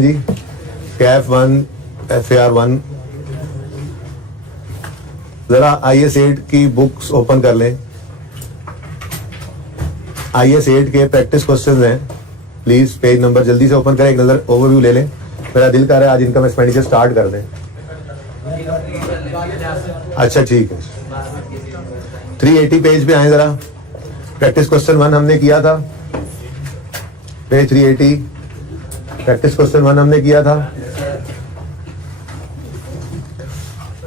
जी Kaif 1 FAR 1 जरा IS 8 की books open कर लें। IS 8 के प्रैक्टिस क्वेश्चंस हैं, प्लीज पेज नंबर जल्दी से ओपन करें, एक नजर ओवरव्यू ले लें। मेरा दिल कर रहा है आज इनकम एक्सपेंडिचर स्टार्ट कर दें। अच्छा ठीक है, 380 पेज पे आए जरा। प्रैक्टिस क्वेश्चन 1 हमने किया था, पेज 380। प्रैक्टिस क्वेश्चन 1 हमने किया था।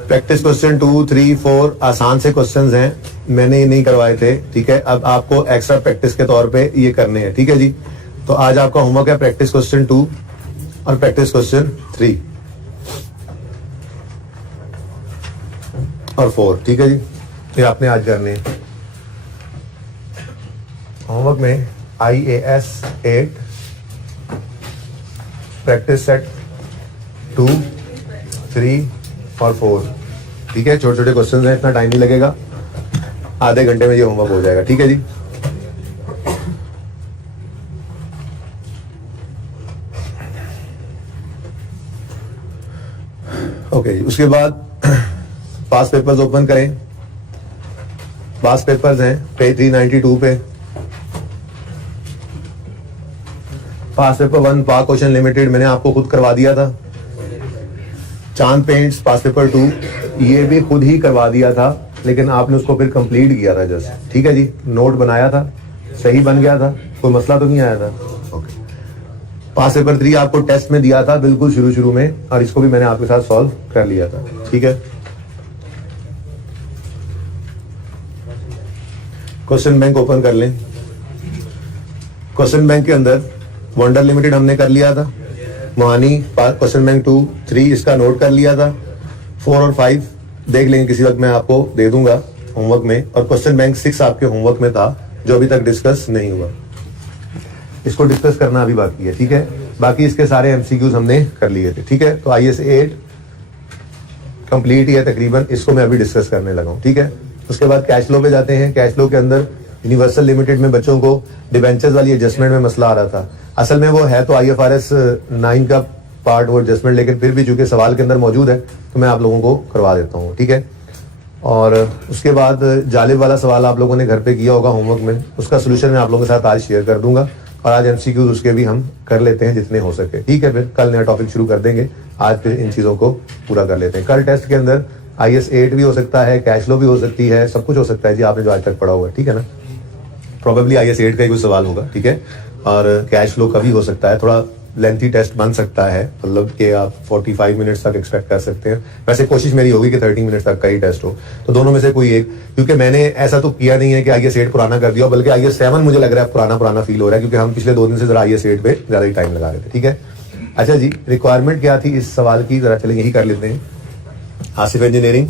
प्रैक्टिस क्वेश्चन 2, 3, 4 आसान से क्वेश्चंस हैं, मैंने ये नहीं करवाए थे, ठीक है। अब आपको एक्स्ट्रा प्रैक्टिस के तौर पे ये करने हैं, ठीक है जी। तो आज आपका होमवर्क है प्रैक्टिस क्वेश्चन 2 और प्रैक्टिस क्वेश्चन 3 और 4, ठीक है जी। ये आपने आज करने हैं होमवर्क में। IAS 8 प्रैक्टिस सेट 2, 3 और 4, ठीक है। छोटे छोटे क्वेश्चंस हैं, इतना टाइम नहीं लगेगा, आधे घंटे में ये होमवर्क हो जाएगा, ठीक है जी। ओके जी, उसके बाद पास पेपर्स ओपन करें। पास पेपर्स हैं पेज 392 पे। पास पेपर 1 पाक क्वेश्चन लिमिटेड मैंने आपको खुद करवा दिया था। चांद पेंट्स पास पेपर 2 ये भी खुद ही करवा दिया था, लेकिन आपने उसको फिर कंप्लीट किया था जस्ट, ठीक है जी। नोट बनाया था, सही बन गया था, कोई मसला तो नहीं आया था। ओके, पास पेपर 3 आपको टेस्ट में दिया था बिल्कुल शुरू में, और इसको भी मैंने आपके साथ सॉल्व कर लिया था, ठीक है। क्वेश्चन बैंक ओपन कर लें। क्वेश्चन बैंक के अंदर वंडर लिमिटेड हमने कर लिया था, मोहानी क्वेश्चन बैंक 2, 3 इसका नोट कर लिया था। 4 और 5 देख लेंगे, किसी वक्त मैं आपको दे दूंगा होमवर्क में। और क्वेश्चन बैंक 6 आपके होमवर्क में था, जो अभी तक डिस्कस नहीं हुआ, इसको डिस्कस करना अभी बाकी है, ठीक है। बाकी इसके सारे MCQs हमने कर लिए थे, ठीक है। तो IS 8 कंप्लीट ही है तकरीबन, इसको मैं अभी डिस्कस करने लगा हूं, ठीक है। उसके बाद कैश फ्लो पे जाते हैं। कैश फ्लो के अंदर यूनिवर्सल लिमिटेड में बच्चों को डिबेंचर्स वाली एडजस्टमेंट में मसला आ रहा था। असल में वो है तो IFRS 9 का पार्ट वो एडजस्टमेंट, लेकिन फिर भी चूंकि सवाल के अंदर मौजूद है तो मैं आप लोगों को करवा देता हूँ, ठीक है। और उसके बाद जालिब वाला सवाल आप लोगों ने घर पे किया होगा होमवर्क में, उसका सोल्यूशन मैं आप लोगों के साथ आज शेयर कर दूंगा। और आज MCQs उसके भी हम कर लेते हैं जितने हो सके, ठीक है। फिर कल नया टॉपिक शुरू कर देंगे, आज फिर इन चीज़ों को पूरा कर लेते हैं। कल टेस्ट के अंदर IS 8 भी हो सकता है, कैश फ्लो भी हो सकती है, सब कुछ हो सकता है जी, आपने जो आज तक पढ़ा हुआ है, ठीक है ना। प्रोबेबली IS 8 का ही कोई सवाल होगा, ठीक है। और कैश फ्लो का भी हो सकता है, थोड़ा लेंथी टेस्ट बन सकता है, मतलब कि आप 45 मिनट्स तक एक्सपेक्ट कर सकते हैं। वैसे कोशिश मेरी होगी कि 30 मिनट्स तक का ही टेस्ट हो, तो दोनों में से कोई एक, क्योंकि मैंने ऐसा तो किया नहीं है कि IS 8 पुराना कर दिया, बल्कि IS 7 मुझे लग रहा है पुराना फील हो रहा है, क्योंकि हम पिछले 2 दिन से जरा IS 8 पे ज्यादा ही टाइम लगा रहे थे, ठीक है। अच्छा जी, रिक्वायरमेंट क्या थी इस सवाल की, जरा चलेंगे यही कर लेते हैं। आसिफ इंजीनियरिंग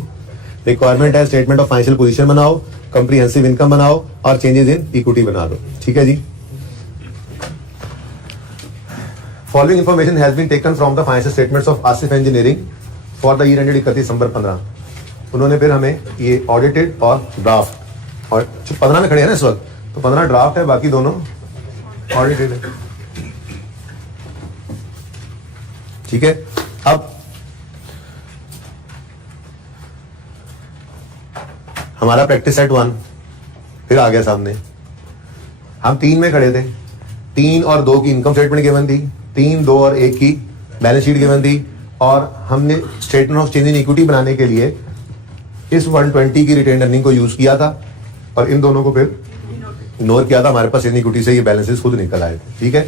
रिक्वायरमेंट है स्टेटमेंट ऑफ फाइनेंशियल पोजीशन बनाओ, कंप्रीहेंसिव इनकम बनाओ और चेंजेस इन इक्विटी बना दो, ठीक है जी। Following information has been taken from the financial statements of Asif Engineering for the year ended 31 December 15। उन्होंने फिर हमें ये ऑडिटेड और ड्राफ्ट, और 15 में खड़े हैं ना इस वक्त, तो 15 ड्राफ्ट है, बाकी दोनों ऑडिटेड है, ठीक है। अब हमारा प्रैक्टिस सेट 1 फिर आ गया सामने। हम 3 में खड़े थे, 3 और 2 की इनकम स्टेटमेंट गिवन थी, 3, 2 और 1 की बैलेंस शीट गिवन थी, और हमने statement of change in equity बनाने के लिए इस 120 की रिटेन अर्निंग को यूज किया था, और इन दोनों को फिर इग्नोर किया था। हमारे पास इन इक्विटी से ये बैलेंसेस खुद निकल आए थे, ठीक है।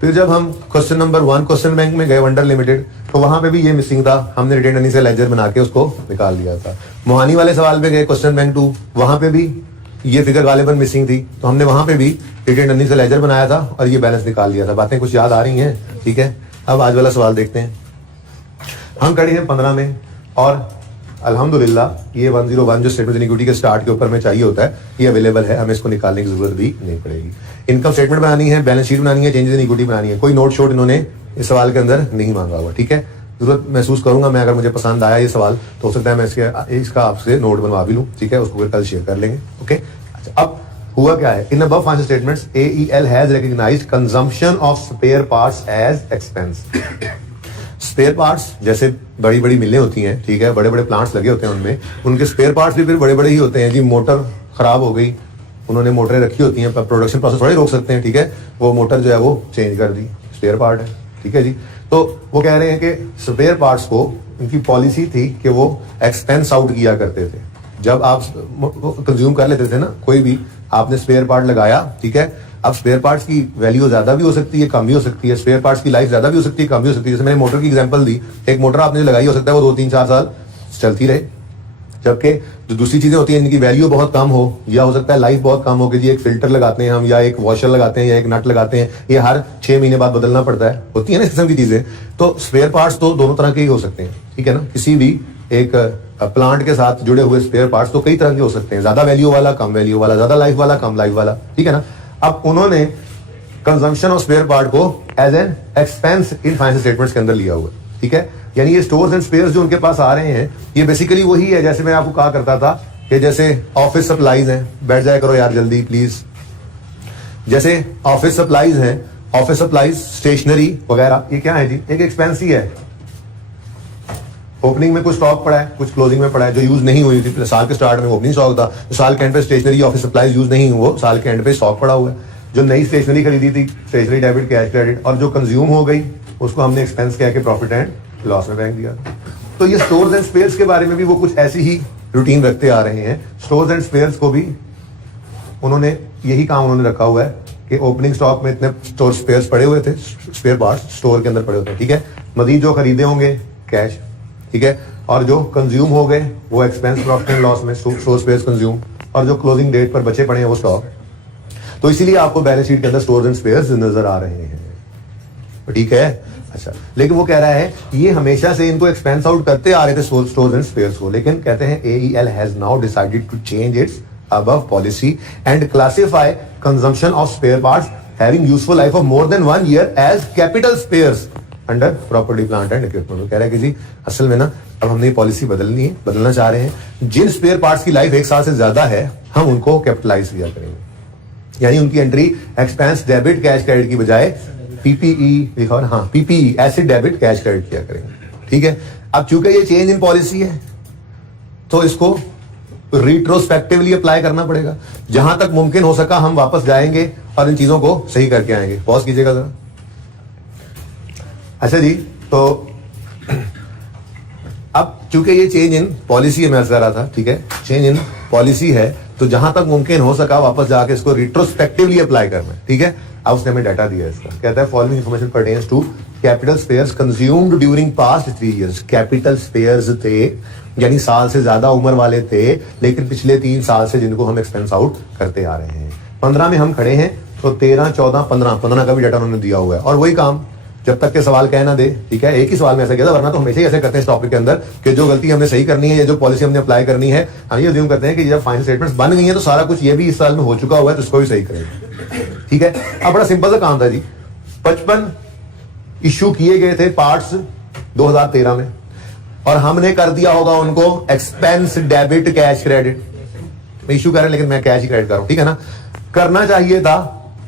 फिर जब हम क्वेश्चन नंबर 1 क्वेश्चन बैंक में गए वंडर लिमिटेड, तो वहां पे भी ये मिसिंग था, हमने रिटेन अर्निंग से लेजर बना के उसको निकाल दिया था। मोहानी वाले सवाल पे गए क्वेश्चन बैंक 2, वहां पे भी ये फिगर गालिबन मिसिंग थी, तो हमने वहां पे भी रिटेन अर्निंग से लेजर बनाया था और ये बैलेंस निकाल लिया था। बातें कुछ याद आ रही हैं, ठीक है। अब आज वाला सवाल देखते हैं। हम खड़े हैं 15 में, और अल्हम्दुलिल्लाह ये 101 जो स्टेटमेंट ऑफ इक्विटी के स्टार्ट के ऊपर में चाहिए होता है, ये अवेलेबल है, हमें इसको निकालने की जरूरत भी नहीं पड़ेगी। इनकम स्टेटमेंट बनानी है, बैलेंस शीट बनानी है, चेंजेस इन इक्विटी बनानी है, कोई नोट शोट इन्होंने इस सवाल के अंदर नहीं मांगा हुआ, ठीक है। जरूरत महसूस करूंगा मैं, अगर मुझे पसंद आया ये सवाल तो हो सकता है मैं इसका आपसे नोट बनवा भी लूँ, ठीक है। उसको फिर कल शेयर कर लेंगे, ओके। अच्छा, अब हुआ क्या है, in above financial statements AEL has recognised consumption of spare parts as expense. Spare parts जैसे बड़ी बड़ी मिलें होती हैं, ठीक है, बड़े बड़े प्लांट्स लगे होते हैं, उनमें उनके स्पेयर पार्ट्स भी फिर बड़े बड़े ही होते हैं जी। मोटर खराब हो गई, उन्होंने मोटरें रखी होती हैं, प्रोडक्शन प्रोसेस थोड़ी रोक सकते हैं, ठीक है, वो मोटर जो है वो चेंज कर दी, स्पेयर पार्ट है, ठीक है जी। तो वो कह रहे हैं कि स्पेयर पार्ट्स को उनकी पॉलिसी थी कि वो एक्सपेंस आउट किया करते थे। जब आप कंज्यूम कर लेते थे ना, कोई भी आपने स्पेयर पार्ट लगाया, ठीक है, अब स्पेयर पार्ट्स की वैल्यू ज्यादा भी हो सकती है, कम भी हो सकती है, स्पेयर पार्ट्स की लाइफ ज्यादा भी हो सकती है, कम भी हो सकती है। जैसे मैंने मोटर की एग्जांपल दी, एक मोटर आपने जो लगाई हो सकता है वो 2-3-4 साल चलती रहे, जबकि जो दूसरी चीजें होती हैं इनकी वैल्यू बहुत कम हो, या हो सकता है लाइफ बहुत कम हो कि जी एक फिल्टर लगाते हैं हम, या एक वॉशर लगाते हैं, या एक नट लगाते हैं, ये हर 6 महीने बाद बदलना पड़ता है, होती है ना इस किस्म की चीजें। तो स्पेयर पार्ट्स तो दोनों तरह के ही हो सकते हैं, ठीक है ना, किसी भी एक प्लांट के साथ जुड़े हुए स्पेयर पार्ट्स तो कई तरह के हो सकते हैं, ज्यादा वैल्यू वाला, कम वैल्यू वाला, ज्यादा लाइफ वाला, कम लाइफ वाला, ठीक है ना। अब उन्होंने कंजम्पशन ऑफ स्पेयर पार्ट को as an expense in financial statements के अंदर लिया हुआ है, ठीक है। यानी ये स्टोर्स एंड स्पेयर्स जो उनके पास आ रहे हैं, ये बेसिकली वही है जैसे मैं आपको कहा करता था कि जैसे ऑफिस सप्लाईज हैं, बैठ जाया करो यार जल्दी प्लीज, जैसे ऑफिस सप्लाईज हैं, ऑफिस सप्लाईज, स्टेशनरी वगैरह, ये क्या है जी, एक एक्सपेंस ही है। ओपनिंग में कुछ स्टॉक पड़ा है, कुछ क्लोजिंग में पड़ा है, जो यूज नहीं हुई थी, साल के स्टार्ट में ओपनिंग स्टॉक था, तो साल के एंड पे स्टेशनरी ऑफिस सप्लाईज यूज नहीं हुआ, साल के एंड पे स्टॉक पड़ा हुआ है। जो नई स्टेशनरी खरीदी थी, स्टेशनरी डेबिट, कैश क्रेडिट, और जो कंज्यूम हो गई उसको हमने एक्सपेंस कह के प्रॉफिट एंड लॉस में फेंक दिया। तो ये स्टोर्स एंड स्पेयर्स के बारे में भी वो कुछ ऐसी ही रूटीन रखते आ रहे हैं। स्टोर्स एंड स्पेयर्स को भी उन्होंने यही काम उन्होंने रखा हुआ है कि ओपनिंग स्टॉक में इतने स्टोर स्पेयर्स पड़े हुए थे, स्पेयर पार्ट्स स्टोर के अंदर पड़े होते हैं, ठीक है, मजीद जो खरीदे होंगे कैश, ठीक है, और जो कंज्यूम हो गए वो एक्सपेंस प्रॉफिट एंड लॉस में, स्टोर स्पेयर्स कंज्यूम, और जो क्लोजिंग डेट पर बचे पड़े हैं वो स्टॉक। तो इसीलिए आपको बैलेंस शीट के अंदर स्टोर्स एंड स्पेयर्स नजर आ रहे हैं, ठीक है। अच्छा, लेकिन वो कह रहा है ये हमेशा से इनको एक्सपेंस आउट करते आ रहे थे स्टोर्स एंड स्पेयर्स को, लेकिन कहते हैं AEL has now decided to change its above policy and classify consumption of spare parts having useful life of more than 1 year as capital spares under property plant and equipment. कह रहा है कि जी असल में ना अब हमने ये पॉलिसी बदलनी है, बदलना चाह रहे हैं, जिन स्पेयर पार्ट्स की लाइफ 1 साल से ज्यादा है हम उनको कैपिटलाइज किया करेंगे, यानी उनकी entry expense debit cash credit की बजाय PPE लिखा हुआ, हाँ PPE acid debit cash credit किया करेंगे, ठीक है। अब चूंकि ये चेंज इन पॉलिसी है तो इसको रिट्रोस्पेक्टिवली अप्लाई करना पड़ेगा, जहां तक मुमकिन हो सका हम वापस जाएंगे और इन चीजों को सही करके आएंगे। पॉज कीजिएगा जरा। अच्छा जी, तो अब चूंकि ये चेंज इन पॉलिसी है, मैं अर्ज कर रहा था, ठीक है, चेंज इन पॉलिसी है तो जहां तक मुमकिन हो सका वापस जाके इसको रिट्रोस्पेक्टिवली अप्लाई करना है, ठीक है। अब उसने हमें डाटा दिया इसका, कहता है following information pertains to capital spares consumed during past 3 years. Capital spares थे यानी साल से ज्यादा उम्र वाले थे, लेकिन पिछले 3 साल से जिनको हम एक्सपेंस आउट करते आ रहे हैं। 15 में हम खड़े हैं तो 13, 14, 15 का भी डाटा उन्होंने दिया हुआ है। और वही काम जब तक के सवाल कह ना दे, ठीक है, एक ही सवाल में ऐसा किया था, वरना तो हमेशा ही ऐसे करते हैं इस टॉपिक के अंदर कि जो गलती हमने सही करनी है या जो पॉलिसी हमने अप्लाई करनी है, हम ये अज्यूम करते हैं कि जब फाइनल स्टेटमेंट्स बन गई है तो सारा कुछ ये भी इस साल में हो चुका हुआ है तो इसको भी सही करेंगे, ठीक है। अब बड़ा सिंपल सा काम था जी, 55 इश्यू किए गए थे पार्ट्स 2013 में और हमने कर दिया होगा उनको expense debit cash credit. Issue कर रहे हैं लेकिन मैं कैश ही क्रेडिट कर रहा हूं, ठीक है ना। करना चाहिए था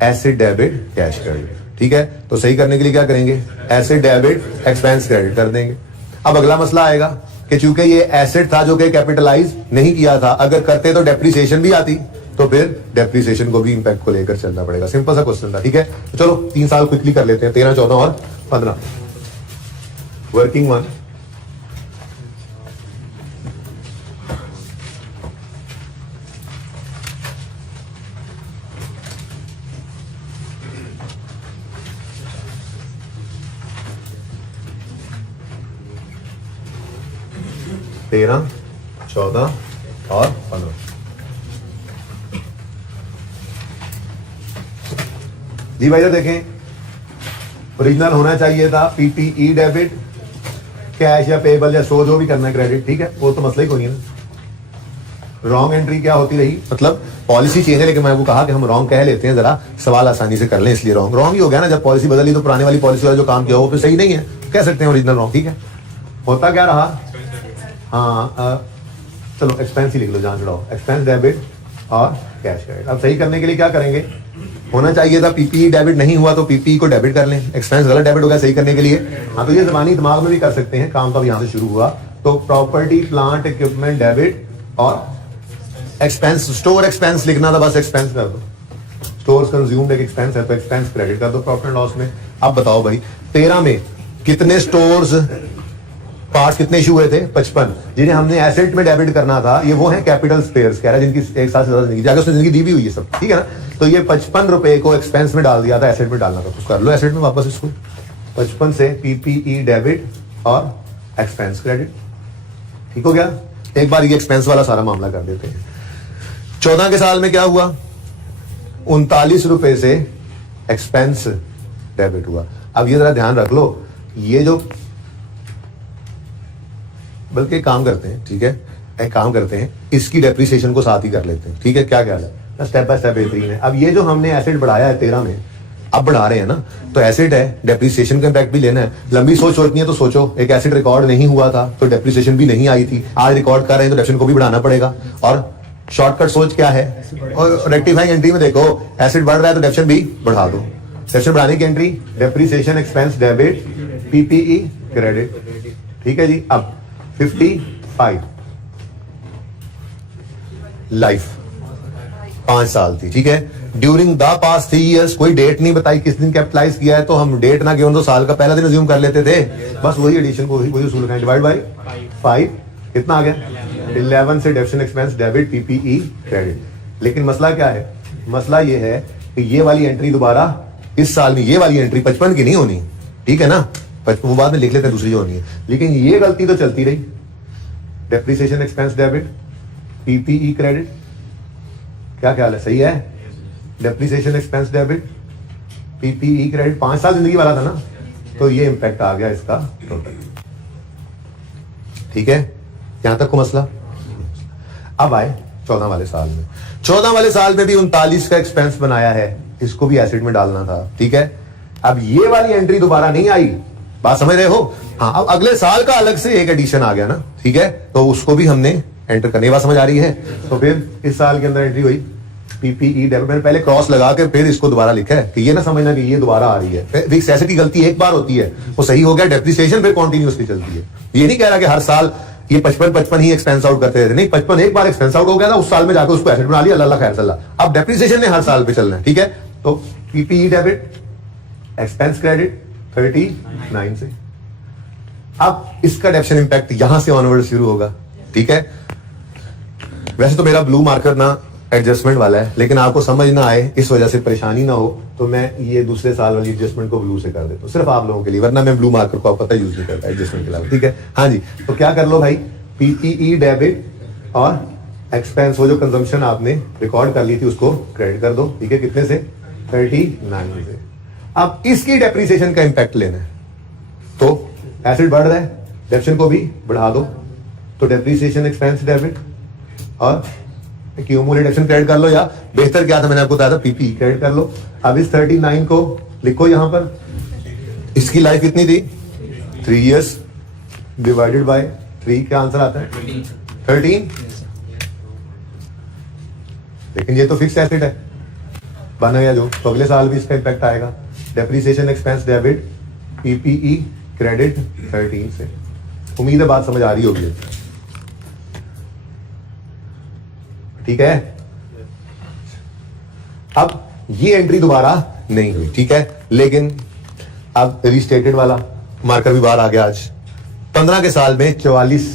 एसिड डेबिट कैश क्रेडिट, ठीक है। तो सही करने के लिए क्या करेंगे, एसिड डेबिट एक्सपेंस क्रेडिट कर देंगे। अब अगला मसला आएगा कि चूंकि ये एसिड था जो कि कैपिटलाइज नहीं किया था, अगर करते तो डेप्रिसिएशन भी आती, तो फिर डेप्रिसिएशन को भी इंपैक्ट को लेकर चलना पड़ेगा। सिंपल सा क्वेश्चन था, ठीक है। तो चलो 3 साल क्विकली कर लेते हैं, 13, 14 और 15। वर्किंग वन, तेरह, 14 और 15। जी भाई देखें, ओरिजिनल होना चाहिए था PPE डेबिट कैश या पेबल या शो जो भी करना है क्रेडिट, ठीक है, वो तो मसला ही कोई नहीं ना। रॉन्ग एंट्री क्या होती रही, मतलब पॉलिसी चेंज है लेकिन मैं आपको कहा कि हम रॉन्ग कह लेते हैं, जरा सवाल आसानी से कर लें, इसलिए रॉन्ग ही हो गया ना। जब पॉलिसी बदली तो पुरानी वाली पॉलिसी वाला जो काम किया वो फिर सही नहीं है, कह सकते हैं ओरिजिनल रॉन्ग, ठीक है। होता क्या रहा, हाँ चलो एक्सपेंस ही लिख लो, जान छुड़ाओ, एक्सपेंस डेबिट और कैश क्रेडिट। अब सही करने के लिए क्या करेंगे, होना चाहिए था पीपीई डेबिट, नहीं हुआ तो पीपीई को डेबिट कर लें, एक्सपेंस गलत डेबिट हो गया, सही करने के लिए। हाँ तो ये ज़बानी दिमाग में भी कर सकते हैं काम, तो अब यहाँ से शुरू हुआ। तो प्रॉपर्टी प्लांट इक्विपमेंट डेबिट और एक्सपेंस, स्टोर एक्सपेंस लिखना था, बस एक्सपेंस कर दो। स्टोर्स कंज्यूम्ड एक एक्सपेंस है तो एक्सपेंस क्रेडिट कर दो प्रॉफिट एंड लॉस में। अब बताओ भाई 13 में कितने स्टोर्स पार्ट कितने इशू हुए थे, 55, जिन्हें हमने एसेट में डेबिट करना था। ये वो हैं कैपिटल स्पेयर्स कह रहा है जिनकी एक साल से ज्यादा जिंदगी, उसने जिंदगी दी भी हुई है सब, ठीक है ना। तो ये 55 रुपए को एक्सपेंस में डाल दिया था, एसेट में डालना था, तो कर लो एसेट में वापस इसको। 55 से पीपीई डेबिट और एक्सपेंस क्रेडिट, ठीक हो गया। एक बार ये एक्सपेंस वाला सारा मामला कर देते हैं। 14 के साल में क्या हुआ, 39 रुपए से एक्सपेंस डेबिट हुआ। अब ये जरा ध्यान रख लो, ये जो, बल्कि काम करते हैं, ठीक है, एक काम करते हैं, इसकी डेप्रिसिएशन को साथ ही कर लेते हैं, ठीक है, क्या ख्याल है, स्टेप बाय स्टेप बेहतरीन है। अब ये जो हमने एसेट बढ़ाया है 13 में, अब बढ़ा रहे हैं ना, तो एसेट है, डेप्रिसिएशन का इम्पैक्ट भी लेना है। लंबी सोच सोचनी है तो सोचो, एक एसेट रिकॉर्ड नहीं हुआ था तो डेप्रिसिएशन भी नहीं आई थी, आज रिकॉर्ड कर रहे हैं तो डेप्रिसिएशन को भी बढ़ाना पड़ेगा। और शॉर्टकट सोच क्या है, और रेक्टिफाइंग एंट्री में देखो एसेट बढ़ रहा है तो डेप्रिसिएशन भी बढ़ा दो। डेप्रिसिएशन बढ़ाने की entry, depreciation expense debit PPE credit, ठीक है जी। अब 55 लाइफ 5 साल थी, ठीक है। ड्यूरिंग द पास्ट 3 years, कोई डेट नहीं बताई किस दिन कैपिटलाइज किया है, तो हम डेट ना गिवन तो साल का पहला दिन अज्यूम कर लेते थे, बस वही एडिशन को वही उसूल का डिवाइड बाय 5, कितना आ गया 11 से depreciation expense debit PPE credit. लेकिन मसला क्या है, मसला ये है कि ये वाली एंट्री दोबारा इस साल में, ये वाली एंट्री 55 की नहीं होनी, ठीक है ना, वो बाद में लिख लेते हैं दूसरी जो होनी है, लेकिन ये गलती तो चलती रही। Depreciation expense debit PPE credit, क्या ख्याल है, सही है। Depreciation expense debit PPE credit 5 साल जिंदगी वाला था ना, तो ये इंपैक्ट आ गया इसका टोटल, ठीक है, यहां तक को मसला। अब आए 14 वाले साल में, 14 वाले साल में भी 39 का एक्सपेंस बनाया है, इसको भी एसेट में डालना था, ठीक है। अब ये वाली एंट्री दोबारा नहीं आई, बात समझ रहे हो। हाँ, अब अगले साल का अलग से एक एडिशन आ गया ना, ठीक है, तो उसको भी हमने एंटर करने, बात समझ आ रही है। तो फिर इस साल के अंदर एंट्री हुई पीपीई डेबिट, मैंने पहले क्रॉस लगा के फिर इसको दोबारा लिखा है कि ये ना समझना कि ये दोबारा आ रही है, फिक्स एसेट की गलती एक बार होती है, वो सही हो गया, डेप्रिसिएशन फिर कॉन्टिन्यूसली चलती है। ये नहीं कह रहा कि हर साल ये 55 ही एक्सपेंस आउट करते रहते, नहीं, 55 एक बार एक्सपेंस आउट हो गया था, उस साल में जाकर उसको एसेट बना लिया, अल्लाह खैर सल्लाह। अब डेप्रिसिएशन ने हर साल पे चलना है, ठीक है। तो पीपीई डेबिट एक्सपेंस क्रेडिट 39 से, अब इसका डेप्रिसिएशन इंपैक्ट यहां से ऑनवर्ड शुरू होगा, ठीक है। वैसे तो मेरा ब्लू मार्कर ना एडजस्टमेंट वाला है, लेकिन आपको समझ ना आए इस वजह से परेशानी ना हो, तो मैं ये दूसरे साल वाली एडजस्टमेंट को ब्लू से कर देता हूँ, सिर्फ आप लोगों के लिए, वरना मैं ब्लू मार्कर को आपको पता यूज नहीं करता एडजस्टमेंट के अलावा, ठीक है। हाँ जी, तो क्या कर लो भाई, पीपीई डेबिट और एक्सपेंस, वो जो कंजम्पशन आपने रिकॉर्ड कर ली थी उसको क्रेडिट कर दो, ठीक है, कितने से 39 से। अब इसकी डेप्रिसिएशन का इंपैक्ट लेना है, तो एसेट बढ़ रहा है, डेप्रिसिएशन को भी बढ़ा दो, तो डेप्रिसिएशन एक्सपेंस डेबिट और क्यूमुलेटिव डेप्रिसिएशन क्रेडिट कर लो, या बेहतर क्या था मैंने आपको बताया था पीपी क्रेडिट कर लो। अब इस 39 को लिखो यहां पर, इसकी लाइफ कितनी थी 3 years डिवाइडेड बाय 3, क्या आंसर आता है 13। लेकिन ये तो फिक्स एसेट है, बना गया जो, तो अगले साल भी इसका इंपैक्ट आएगा। Depreciation expense debit PPE credit 13 से। उम्मीद है बात समझ आ रही होगी, ठीक है। अब ये एंट्री दोबारा नहीं हुई, ठीक है, लेकिन अब रिस्टेटेड वाला मार्कर भी बाहर आ गया। आज 15 के साल में 44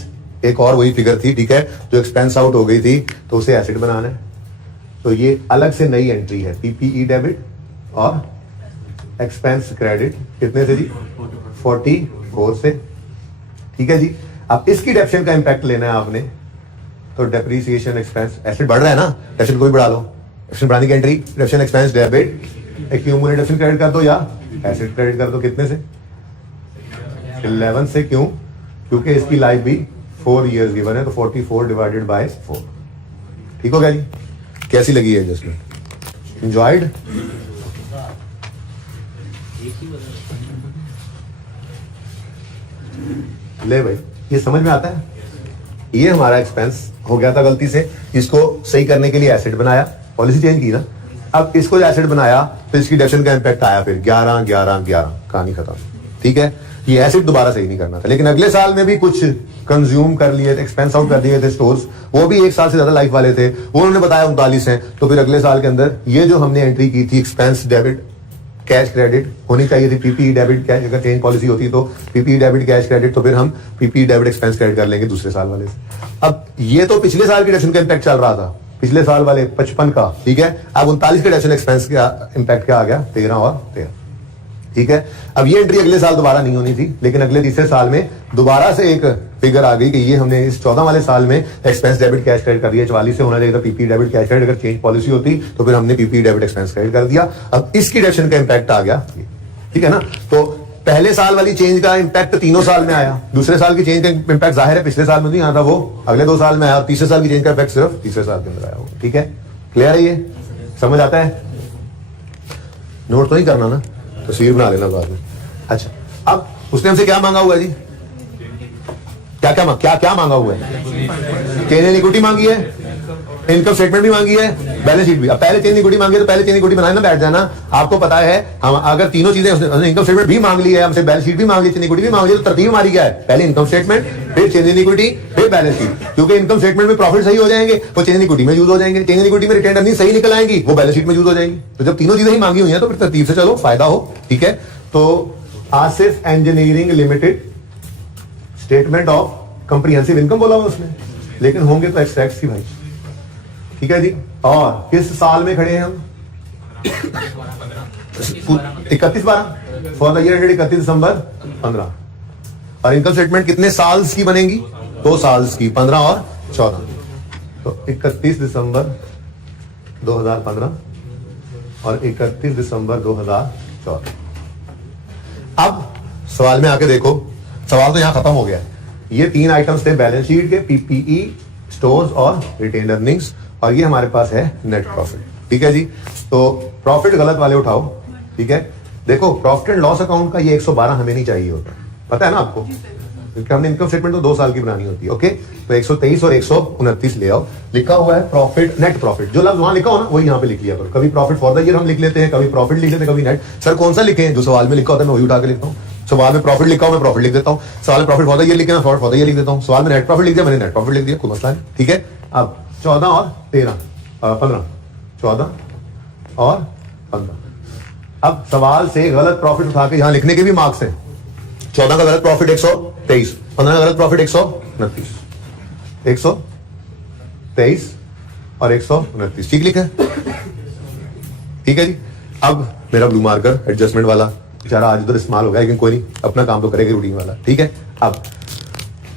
एक और वही फिगर थी, ठीक है, जो एक्सपेंस आउट हो गई थी, तो उसे एसेट बनाना है, तो ये अलग से नई एंट्री है, पीपीई डेबिट और एक्सपेंस क्रेडिट, कितने से जी 44 से, ठीक है जी। अब इसकी डेप्रिसिएशन का इंपैक्ट लेना है आपने, तो डेप्रिसिएशन एक्सपेंस, एसेट बढ़ रहा है ना, डेप्रिसिएशन को भी बढ़ा लो, डेप्रिसिएशन बढ़ाने की entry, depreciation expense debit accumulative depreciation credit कर दो या एसेट क्रेडिट कर दो, कितने से 11 से। क्यों, क्योंकि इसकी लाइफ भी 4 years गिवन है, तो 44 डिवाइडेड बाय 4, ठीक हो गया जी। कैसी लगी है एडजस्टमेंट, एंजॉयड। ले भाई, ये समझ में आता है, ये हमारा एक्सपेंस हो गया था गलती से, इसको सही करने के लिए एसेट बनाया पॉलिसी चेंज की ना, अब इसको एसेट बनाया तो इसकी डेप्शन का इंपैक्ट आया, फिर 11 11 11 कहानी खत्म। ठीक है, ये एसेट दोबारा सही नहीं करना था, लेकिन अगले साल में भी कुछ कंज्यूम कर लिए थे, एक्सपेंस आउट कर दिए थे स्टोर्स, वो भी 1 साल से ज्यादा लाइफ वाले थे, वो उन्होंने बताया 39 हैं, तो फिर अगले साल के अंदर ये जो हमने एंट्री की थी एक्सपेंस डेबिट कैश क्रेडिट होनी चाहिए थी, पीपीई डेबिट कैश, अगर चेंज पॉलिसी होती तो पीपीई डेबिट कैश क्रेडिट, तो फिर हम पीपीई डेबिट एक्सपेंस क्रेडिट कर लेंगे दूसरे साल वाले से। अब ये तो पिछले साल की डेप्शन का इंपैक्ट चल रहा था, पिछले साल वाले 55 का, ठीक है। अब 39 के डेप्शन एक्सपेंस का इंपैक्ट क्या आ गया, 13 और 13, ठीक है। अब ये एंट्री अगले साल दोबारा नहीं होनी थी, लेकिन अगले तीसरे साल में दोबारा से एक फिगर आ गई कि ये हमने इस 14 वाले साल में एक्सपेंस डेबिट कैश क्रेडिट कर दिया, 44 से होना चाहिए था पीपी डेबिट कैश क्रेडिट, अगर चेंज पॉलिसी होती तो फिर हमने पीपी डेबिट एक्सपेंस क्रेडिट कर दिया। अब इसकी डेप्शन का इंपैक्ट आ गया, ठीक है ना। तो पहले साल वाली चेंज का इंपैक्ट तीनों साल में आया, दूसरे साल की चेंज का इंपैक्ट जाहिर है पिछले साल में नहीं आता, वो अगले 2 साल में आया, और तीसरे साल की चेंज का इंपैक्ट सिर्फ तीसरे साल के अंदर आया। ठीक है, क्लियर है, ये समझ आता है। नोट तो नहीं करना ना, तस्वीर बना लेना बाद में। अच्छा, अब उसने हमसे क्या मांगा हुआ है जी, क्या क्या क्या क्या मांगा हुआ है, चेंज इन इक्विटी मांगी है, इनकम स्टेटमेंट भी मांगी है, बैलेंस शीट भी। अब पहले चेंज इक्विटी मांगी है तो पहले चेंज इक्विटी बनाए ना, बैठ जाना। आपको पता है हम अगर तीनों चीजें, इनकम स्टेटमेंट भी मांग ली है हमसे, बैलेंस शीट भी मांग ली, चेंज इक्विटी भी मांग ली, तो तरतीब हमारी क्या है, पहले इनकम स्टेटमेंट, फिर चेंज इन इक्विटी, फिर बैलेंस शीट। क्योंकि इनकम स्टेटमेंट में प्रॉफिट सही हो जाएंगे वो चेंज इन इक्विटी में यूज हो जाएंगे, चेंज इन इक्विटी में रिटेन अर्निंग सही निकल आएंगी वो बैलेंस शीट में यूज हो जाएगी। तो जब तीनों चीजें ही मांगी हुई है तो फिर तरतीब से चलो, फायदा हो। ठीक है, तो Asif engineering limited statement of comprehensive income बोला हुआ उसने, लेकिन होंगे तो एक्सट्रैक्ट्स की भाई। ठीक है जी, और किस साल में खड़े हैं हम, 31/12 फॉर द ईयर 31 दिसंबर 15। और इनकम स्टेटमेंट कितने साल की बनेगी, 2 साल की, 15 और 14। तो 31 दिसंबर 2015 और 31 दिसंबर 2014। अब सवाल में आके देखो, सवाल तो यहां खत्म हो गया है। ये 3 आइटम्स थे बैलेंस शीट के, पीपीई, स्टोर्स और रिटेन अर्निंग्स, और ये हमारे पास है नेट प्रॉफिट। ठीक है जी, तो प्रॉफिट गलत वाले उठाओ। ठीक है, देखो प्रॉफिट एंड लॉस अकाउंट का ये 112 हमें नहीं चाहिए होता, पता है ना आपको, क्योंकि हमने इनकम स्टेटमेंट तो 2 साल की बनानी होती है। ओके, तो 123 और 129 ले आओ। लिखा हुआ है प्रॉफिट, नेट प्रॉफिट, जो लफ्ज वहां लिखा हो ना वही यहाँ पे लिख लिया करो। कभी प्रॉफिट फॉर द ईयर हम लिख लेते हैं, कभी प्रॉफिट लिख लेते हैं, कभी नेट। सर कौन सा लिखे, जो सवाल में लिखा होता है मैं वही उठा के लिखता हूँ। सवाल में प्रॉफिट लिखा हो मैं प्रॉफिट लिख देता हूँ, सवाल में प्रॉफिट फॉर द ईयर लिखे मैं फॉर द ईयर लिख देता हूँ, सवाल में नेट प्रॉफिट लिख दिया मैंने नेट प्रॉफिट लिख दिया, कोई मसला नहीं। ठीक है, अब 14 और 13 15, 14 और 15। अब सवाल से गलत प्रॉफिट उठा के यहां लिखने के भी मार्क्स हैं। 14 का गलत प्रॉफिट 123, 15 का गलत प्रॉफिट 129, 123 और 129, ठीक लिखा है। ठीक है जी, अब मेरा ब्लू मार्कर एडजस्टमेंट वाला बेचारा आज उधर इस्तेमाल हो गया, लेकिन कोई नहीं, अपना काम तो करेगा रूटीन वाला। ठीक है, अब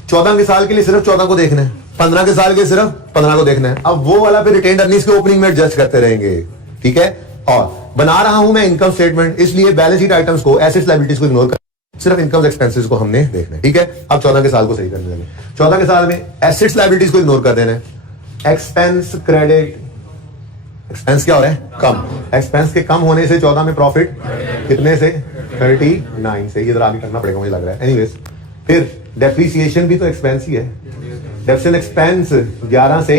14 के साल के लिए सिर्फ 14 को देखना है, 15 के साल के सिर्फ 15 को देखना है। अब वो वाला फिर रिटेन अर्निंग्स के ओपनिंग में एडजस्ट करते रहेंगे। ठीक है, और बना रहा हूं मैं इनकम स्टेटमेंट, इसलिए बैलेंस शीट आइटम्स को, एसेट्स लायबिलिटीज को इग्नोर कर, सिर्फ इनकम एक्सपेंसेस को हमने देखना है। ठीक है, अब 14 के साल को सही करने लगे। 14 के साल में एसेट्स लायबिलिटीज को इग्नोर कर देना है, एक्सपेंस क्रेडिट, एक्सपेंस क्या हो रहा है, कम, एक्सपेंस के कम होने से 14 में प्रॉफिट कितने से, 39 से, इधर आगे करना पड़ेगा मुझे लग रहा है। एनीवेज, फिर डेप्रिसिएशन भी तो एक्सपेंस ही है, डेप्रिसिएशन एक्सपेंस 11 से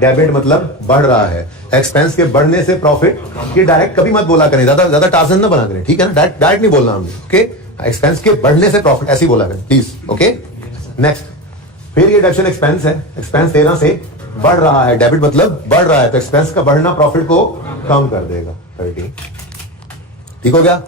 डेबिट मतलब बढ़ रहा है, एक्सपेंस के बढ़ने से प्रॉफिट, ये डायरेक्ट कभी मत बोला करें, ज्यादा टार्जन ना बना करें, ठीक है ना, डायरेक्ट नहीं बोलना हमने। ओके, एक्सपेंस के बढ़ने से प्रॉफिट ऐसे ही बोला करें प्लीज। ओके, नेक्स्ट, फिर ये डेप्रिसिएशन एक्सपेंस है, एक्सपेंस 13 से बढ़ रहा है, डेबिट मतलब बढ़ रहा है, तो एक्सपेंस का बढ़ना प्रॉफिट को कम कर देगा, 13। ठीक हो गया,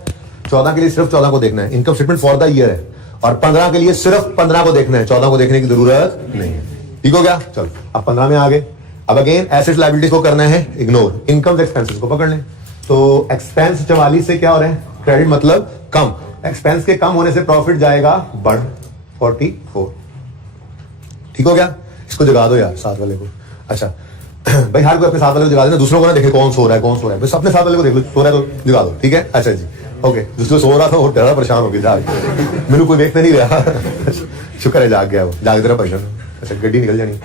14 के लिए सिर्फ 14 को देखना है, income statement for the year है, और 15 के लिए सिर्फ 15 को देखना है, 14 को देखने की जरूरत नहीं है। ठीक हो गया, चलो अब 15 में आ गए। अब अगेन एसेट्स लायबिलिटीज को करना है इग्नोर, इनकम एक्सपेंसेस को पकड़ लें। तो एक्सपेंस 44 से क्या हो रहा है, क्रेडिट मतलब कम, एक्सपेंस के कम होने से प्रॉफिट जाएगा बढ़, 44। ठीक हो गया, इसको जगा दो यार साथ वाले को। अच्छा भाई, हर कोई अपने साथ वाले को जगा देना, दूसरों को ना देखे कौन सो रहा है कौन सो रहा है, बस अपने साथ वाले को देख लो, सो रहा है तो जगा दो। ठीक है, अच्छा जी, ओके। दूसरे सो रहा था वो डरा परेशान हो गया, जाग मेरे कोई देखते नहीं रहा शुक्र है जाग गया वो, जाग तेरा परेशान। अच्छा, गड्डी निकल जानी।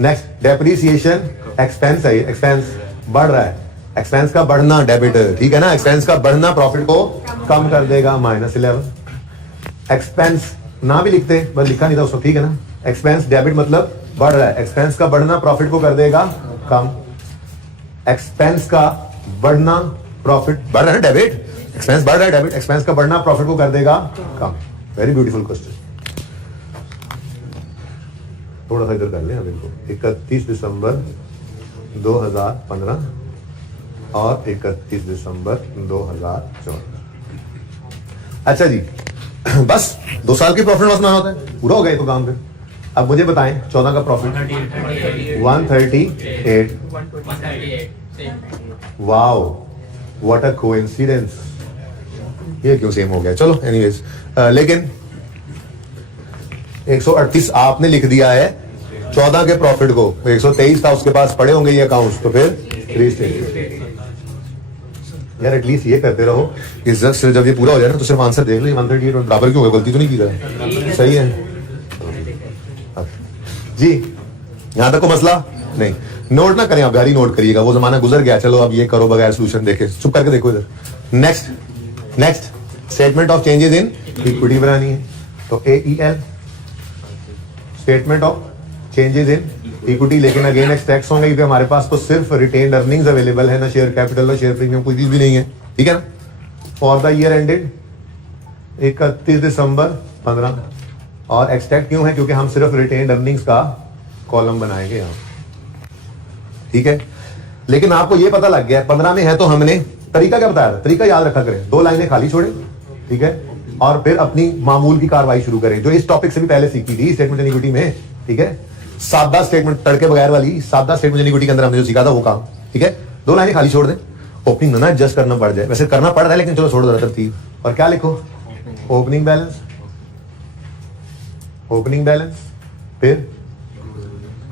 नेक्स्ट, डेप्रिसिएशन एक्सपेंस है, एक्सपेंस बढ़ रहा है, एक्सपेंस का बढ़ना डेबिट, ठीक है ना, एक्सपेंस का बढ़ना प्रॉफिट को कम कर देगा, -11। एक्सपेंस ना भी लिखते, बस लिखा नहीं था उसको, ठीक है ना, एक्सपेंस डेबिट मतलब बढ़ रहा है, एक्सपेंस का बढ़ना प्रॉफिट को कर देगा कम, एक्सपेंस का बढ़ना प्रॉफिट बढ़ रहा है, डेबिट एक्सपेंस बढ़ रहा है, डेबिट एक्सपेंस का बढ़ना प्रॉफिट को कर देगा कम। Very beautiful question. थोड़ा सा इधर कर ले हम इनको। 31 दिसंबर 2015 और 31 दिसंबर 2014। अच्छा जी, बस 2 साल की प्रॉफिट लॉस बनाना होता है, पूरा हो गया तो काम। फिर अब मुझे बताएं 14 का profit 138। Wow, what a coincidence. ये क्यों सेम हो गया? चलो एनीवेज, लेकिन 138 आपने लिख दिया है 14 के प्रॉफिट को, 123 था उसके पास पड़े होंगे ये अकाउंट्स, तो फिर रीस्टेट। यार एटलीस्ट ये करते रहो कि जब ये पूरा हो जाए ना तो सिर्फ आंसर देख लो। 138 बराबर क्यों हो गया? गलती तो नहीं की रहा? सही है जी। यहां तक को मसला नहीं। नोट ना करें आप, गाड़ी नोट करिएगा, वो जमाना गुजर गया। चलो अब ये करो बगैर सोल्यूशन देखे, चुप करके देखो इधर। Next statement of changes in equity बनानी है, तो AEL statement of changes in equity. लेकिन अगेन एक्सट्रैक्ट्स होंगे क्योंकि हमारे पास तो सिर्फ रिटेन्ड अर्निंग्स अवेलेबल है, ना शेयर कैपिटल ना शेयर प्रीमियम, कोई चीज भी नहीं है, ठीक है ना। For the year ended 31 December 15। और एक्सट्रैक्ट क्यों है? क्योंकि हम सिर्फ रिटेन्ड अर्निंग्स का कॉलम बनाएंगे यहाँ, ठीक है। लेकिन आपको ये पता लग गया 15 में है, तो हमने तरीका क्या बताया था? तरीका याद रखा करें, 2 लाइनें खाली छोड़े, ठीक है, और फिर अपनी मामूल की कार्रवाई शुरू करें, जो इस टॉपिक से भी पहले सीखी थी स्टेटमेंट इक्विटी में, ठीक है। सादा स्टेटमेंट, तड़के बगैर वाली सादा स्टेटमेंट इक्विटी के अंदर हमने जो सीखा था वो काम, ठीक है। 2 लाइनें खाली छोड़ दें, ओपनिंग ना एडजस्ट करना पड़ जाए, वैसे करना पड़ रहा है लेकिन चलो छोड़ दो तरतीब। और क्या लिखो? ओपनिंग बैलेंस, ओपनिंग बैलेंस, फिर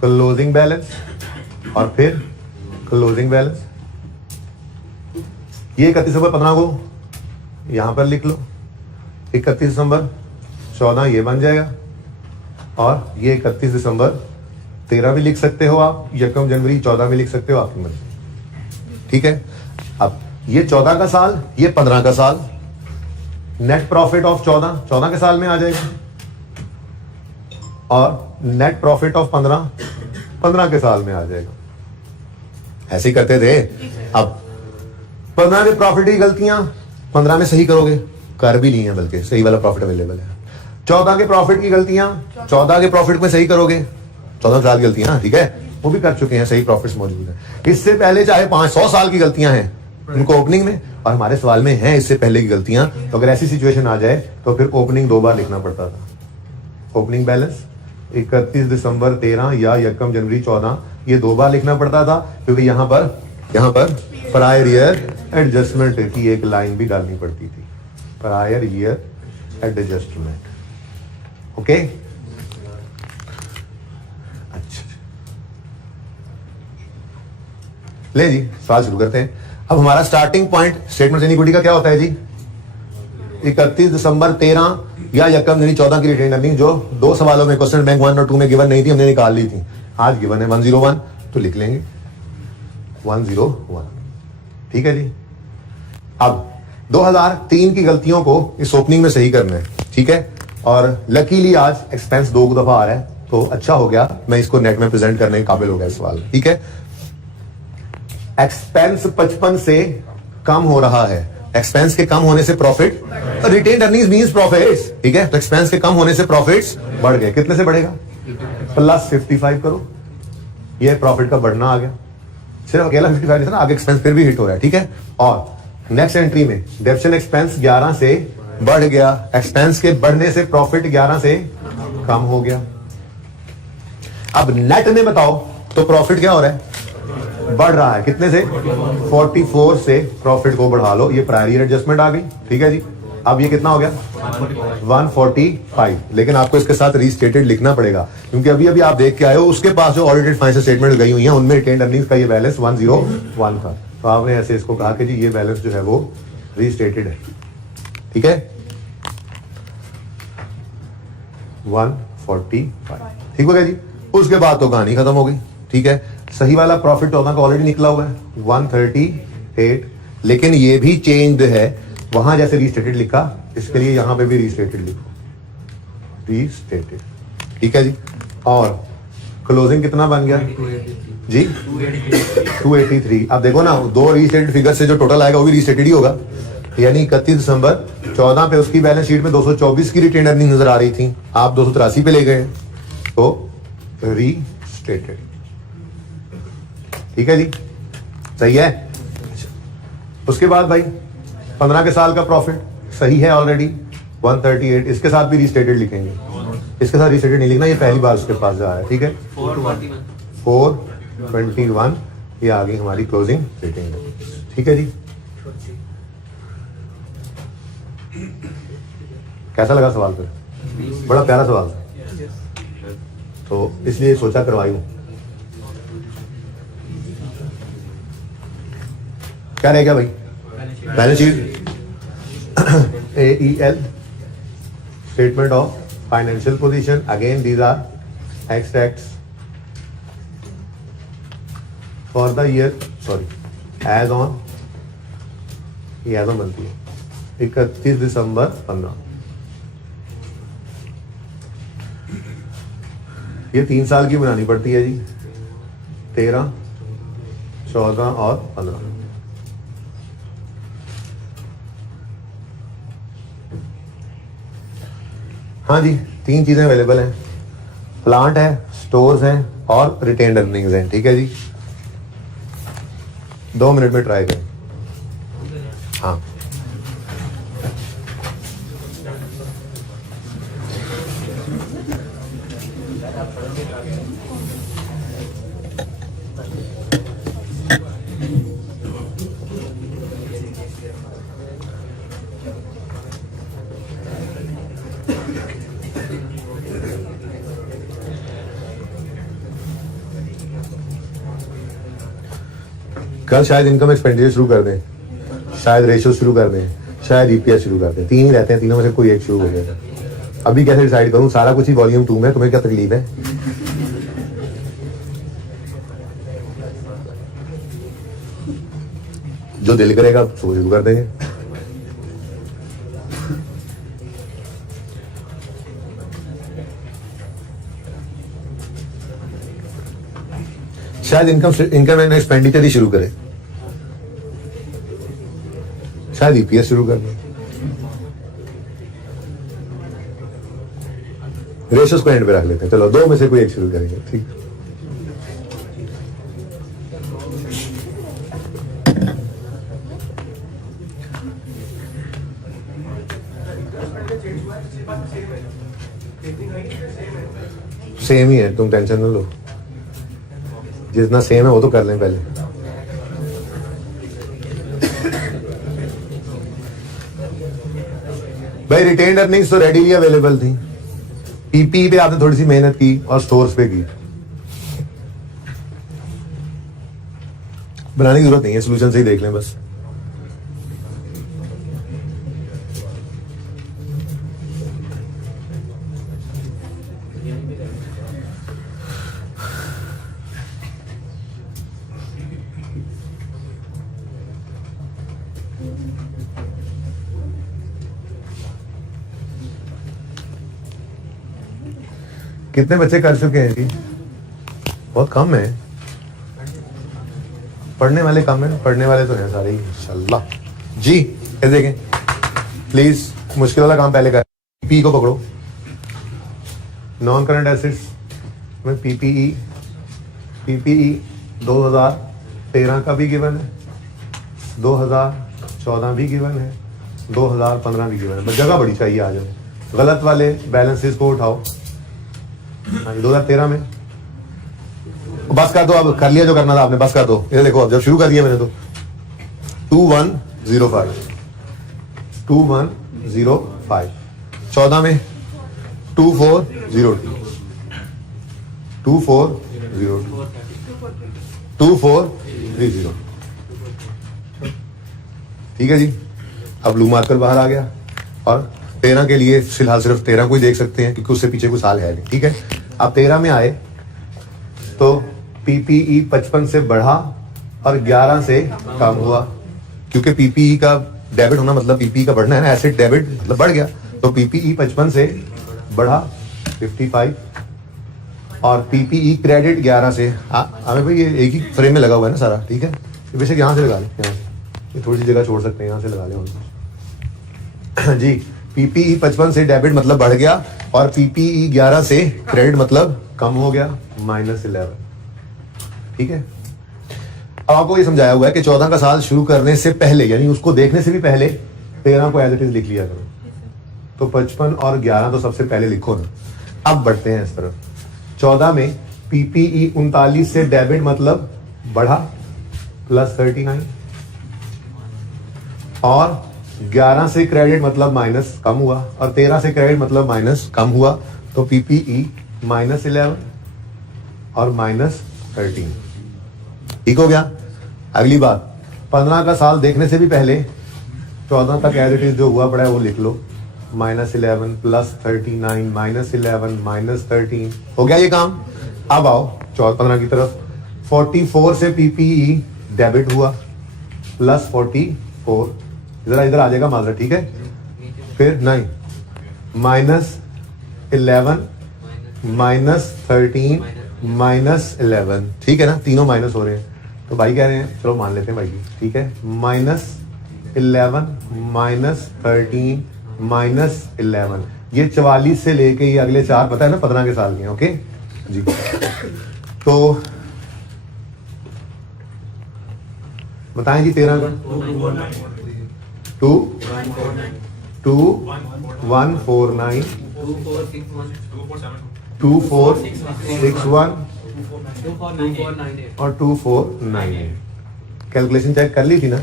क्लोजिंग बैलेंस, और फिर क्लोजिंग बैलेंस। ये 31 दिसंबर 15 को यहां पर लिख लो, 31 दिसंबर 14 ये बन जाएगा, और ये 31 दिसंबर 13 भी लिख सकते हो आप, 1 जनवरी 14 भी लिख सकते हो, आपकी मर्जी, ठीक है। अब ये 14 का साल, ये 15 का साल, नेट प्रॉफिट ऑफ 14 के साल में आ जाएगा, और नेट प्रॉफिट ऑफ 15 के साल में आ जाएगा। ऐसे ही करते थे। अब 15 में प्रॉफिट की गलतियां 15 में सही करोगे, कर भी ली हैं, बल्कि सही वाला प्रॉफिट अवेलेबल है। 14 के प्रॉफिट की गलतियां 14 के प्रॉफिट में सही करोगे, 14 साल की गलतियां, ठीक है, वो भी कर चुके हैं, सही प्रॉफिट्स मौजूद है। इससे पहले चाहे 500 साल की गलतियां हैं उनको ओपनिंग में, और हमारे सवाल में है इससे पहले की गलतियां, तो अगर ऐसी सिचुएशन आ जाए तो फिर ओपनिंग 2 बार लिखना पड़ता था। ओपनिंग बैलेंस 31 दिसंबर 13 या 1 जनवरी 14, ये 2 बार लिखना पड़ता था, क्योंकि यहां पर प्रायर ईयर एडजस्टमेंट की एक लाइन भी डालनी पड़ती थी, प्रायर ईयर एडजस्टमेंट, ओके। अच्छा, ले जी सवाल शुरू करते हैं। अब हमारा स्टार्टिंग पॉइंट स्टेटमेंट इक्विटी का क्या होता है जी? 31 दिसंबर 13 या 1 जनवरी 14 की रिटेन अर्निंग, जो 2 सवालों में क्वेश्चन बैंक 1 और 2 में गिवन नहीं थी, हमने निकाल ली थी। आज गिवन है 101, तो लिख लेंगे 101, ठीक है जी। अब 2003 की गलतियों को इस ओपनिंग में सही करना है, ठीक है। और लकीली आज एक्सपेंस 2 दफा आ रहा है, तो अच्छा हो गया, मैं इसको नेट में प्रेजेंट करने के काबिल हो गया सवाल, ठीक है। एक्सपेंस 55 से कम हो रहा है, एक्सपेंस के कम होने से profit, retained earnings means profits, ठीक है। तो एक्सपेंस के कम होने से प्रॉफिट्स बढ़ गए, कितने से बढ़ेगा? प्लस 55 करो, ये प्रॉफिट का बढ़ना आ गया। सिर्फ अकेला 55 नहीं था ना, आगे एक्सपेंस फिर भी हिट हो रहा है, ठीक है। और नेक्स्ट एंट्री में डेप्शन एक्सपेंस 11 से बढ़ गया, एक्सपेंस के बढ़ने से प्रॉफिट 11 से कम हो गया। अब नेट में बताओ तो प्रॉफिट क्या हो रहा है? बढ़ रहा है, कितने से? 44 से प्रॉफिट को बढ़ा लो, ये प्रायर ईयर एडजस्टमेंट आ गई, ठीक है जी। अब ये कितना हो गया? 145। लेकिन आपको इसके साथ रीस्टेटेड लिखना पड़ेगा, क्योंकि अभी अभी आप देख के आए हो उसके पास जो ऑडिटेड फाइनेंशियल स्टेटमेंट गई हुई हैं उनमें रिटेन्ड अर्निंग्स का ये बैलेंस 101 था, तो आपने ऐसे इसको कहा कि जी ये बैलेंस जो है वो रीस्टेटेड है, ठीक है। 145, ठीक हो गया जी। उसके बाद तो कहानी खत्म हो गई, ठीक है। सही वाला प्रॉफिट 14 का ऑलरेडी निकला हुआ है 138, लेकिन ये भी चेंज्ड है, वहां जैसे रीस्टेटेड लिखा, इसके लिए यहां पे भी रीस्टेटेड लिखो, रीस्टेटेड, ठीक है जी। और क्लोजिंग कितना बन गया जी 283। अब देखो ना, दो रीस्टेटेड फिगर से जो टोटल आएगा वो भी रीस्टेटेड ही होगा, यानी 31 दिसंबर 14 पे उसकी बैलेंस शीट में 224 की रिटेन अर्निंग नजर आ रही थी, आप 283 पे ले गए, तो रीस्टेटेड। ठीक है जी, सही है। उसके बाद भाई 15 के साल का प्रॉफिट सही है ऑलरेडी 138, इसके साथ भी रीस्टेटेड लिखेंगे, इसके साथ रीस्टेटेड नहीं लिखना, ये पहली बार उसके पास जा रहा है। ठीक है, 421 ये आ गई हमारी क्लोजिंग रेटिंग। ठीक है जी, कैसा लगा सवाल? फिर बड़ा प्यारा सवाल था, तो इसलिए सोचा करवाई हूं। क्या रहेगा भाई? Balance sheet, AEL, statement of financial position, again these are extracts for the year, sorry as on, ये एज ऑन बनती है 31 दिसंबर 15। ये 3 साल की बनानी पड़ती है जी, 13, 14 और 15। हाँ जी, 3 चीजें अवेलेबल हैं, प्लांट है, स्टोर्स हैं और रिटेन्ड अर्निंग्स हैं। ठीक है जी, 2 मिनट में ट्राई करें। हाँ, कल शायद इनकम एक्सपेंडिचर शुरू कर दें, शायद रेशियो शुरू कर दें, शायद ईपीएस शुरू कर दें, 3 ही रहते हैं, तीनों में से कोई एक शुरू हो जाए। अभी कैसे डिसाइड करूं? सारा कुछ ही वॉल्यूम 2 में, तुम्हें क्या तकलीफ है? जो दिल करेगा वो शुरू कर देंगे। शायद इनकम एंड एक्सपेंडिचर ही शुरू करें, शायद ईपीएस शुरू कर दें। रेशियोस को एंड पे रख लेते हैं, चलो 2 में से कोई एक शुरू करेंगे। ठीक, सेम ही है, तुम टेंशन न लो, जितना सेम है वो तो कर लें पहले। भाई रिटेन्ड अर्निंग्स तो रेडीली अवेलेबल थी, पीपी पे आपने थोड़ी सी मेहनत की और स्टोर्स पे की, बनाने की जरूरत नहीं है, सोल्यूशन से ही देख लें बस। कितने बच्चे कर चुके हैं जी? बहुत कम है, पढ़ने वाले कम है, पढ़ने वाले तो हैं सारे ही इंशाल्लाह जी। ये देखें प्लीज, मुश्किल वाला काम पहले कर, पी को पकड़ो। नॉन करंट एसेट्स में पीपीई 2013 का भी गिवन है, 2014 भी गिवन है, 2015 भी गिवन है, बस जगह बड़ी चाहिए आ जाए। गलत वाले बैलेंसेस को उठाओ। हाँ, 2013 में बस कर दो, अब कर लिया जो करना था आपने, बस कर दो। ये देखो अब जब शुरू कर दिया मैंने तो 2105 2105। 14 में 2402 2402 2430। ठीक है जी, अब ब्लू मार्कर बाहर आ गया और 13 के लिए फिलहाल सिर्फ 13 को ही देख सकते हैं क्योंकि उससे पीछे कोई साल है नहीं। ठीक है, अब 13 में आए तो पीपीई 55 से बढ़ा और 11 से कम हुआ, क्योंकि पीपीई का डेबिट होना मतलब पीपीई का बढ़ना है ना, एसेट डेबिट मतलब बढ़ गया, तो पीपीई 55 से बढ़ा 55 और पीपीई क्रेडिट 11 से हमें भाई ये एक ही फ्रेम में लगा हुआ है ना सारा, ठीक है, वैसे यहाँ से लगा लें, यहाँ से थोड़ी सी जगह छोड़ सकते हैं, यहाँ से लगा लें उनको जी। पीपीई 55 से डेबिट मतलब बढ़ गया और पीपीई 11 से क्रेडिट मतलब कम हो गया, -11, ठीक है। अब आपको ये समझाया हुआ है कि 14 का साल शुरू करने से पहले, यानी उसको देखने से भी पहले 13 को एज इट इज लिख लिया करो। तो 55 और 11 तो सबसे पहले लिखो ना। अब बढ़ते हैं इस तरफ। 14 में पीपीई 39 से डेबिट मतलब बढ़ा +39 और 11 से क्रेडिट मतलब माइनस कम हुआ और 13 से क्रेडिट मतलब माइनस कम हुआ। तो पीपीई -11 और -13, ठीक हो गया। अगली बात, 15 का साल देखने से भी पहले 14 तक एज इट इज जो हुआ पड़ा है वो लिख लो। -11 +39 -11 -13 हो गया ये काम। अब आओ 15 की तरफ। 44 से पीपीई डेबिट हुआ +44, जरा इधर आ जाएगा माजरा, ठीक है। फिर नहीं, -11 -13 -11, ठीक है ना, तीनों माइनस हो रहे हैं। तो भाई कह रहे हैं, चलो मान लेते हैं भाई, ठीक है, -11 -13 -11, ये 44 से लेके ये अगले 4 पता है ना 15 के साल के, ओके जी। तो बताएं जी 13 का 2149 2461 और 2498। कैलकुलेशन चेक कर ली थी ना।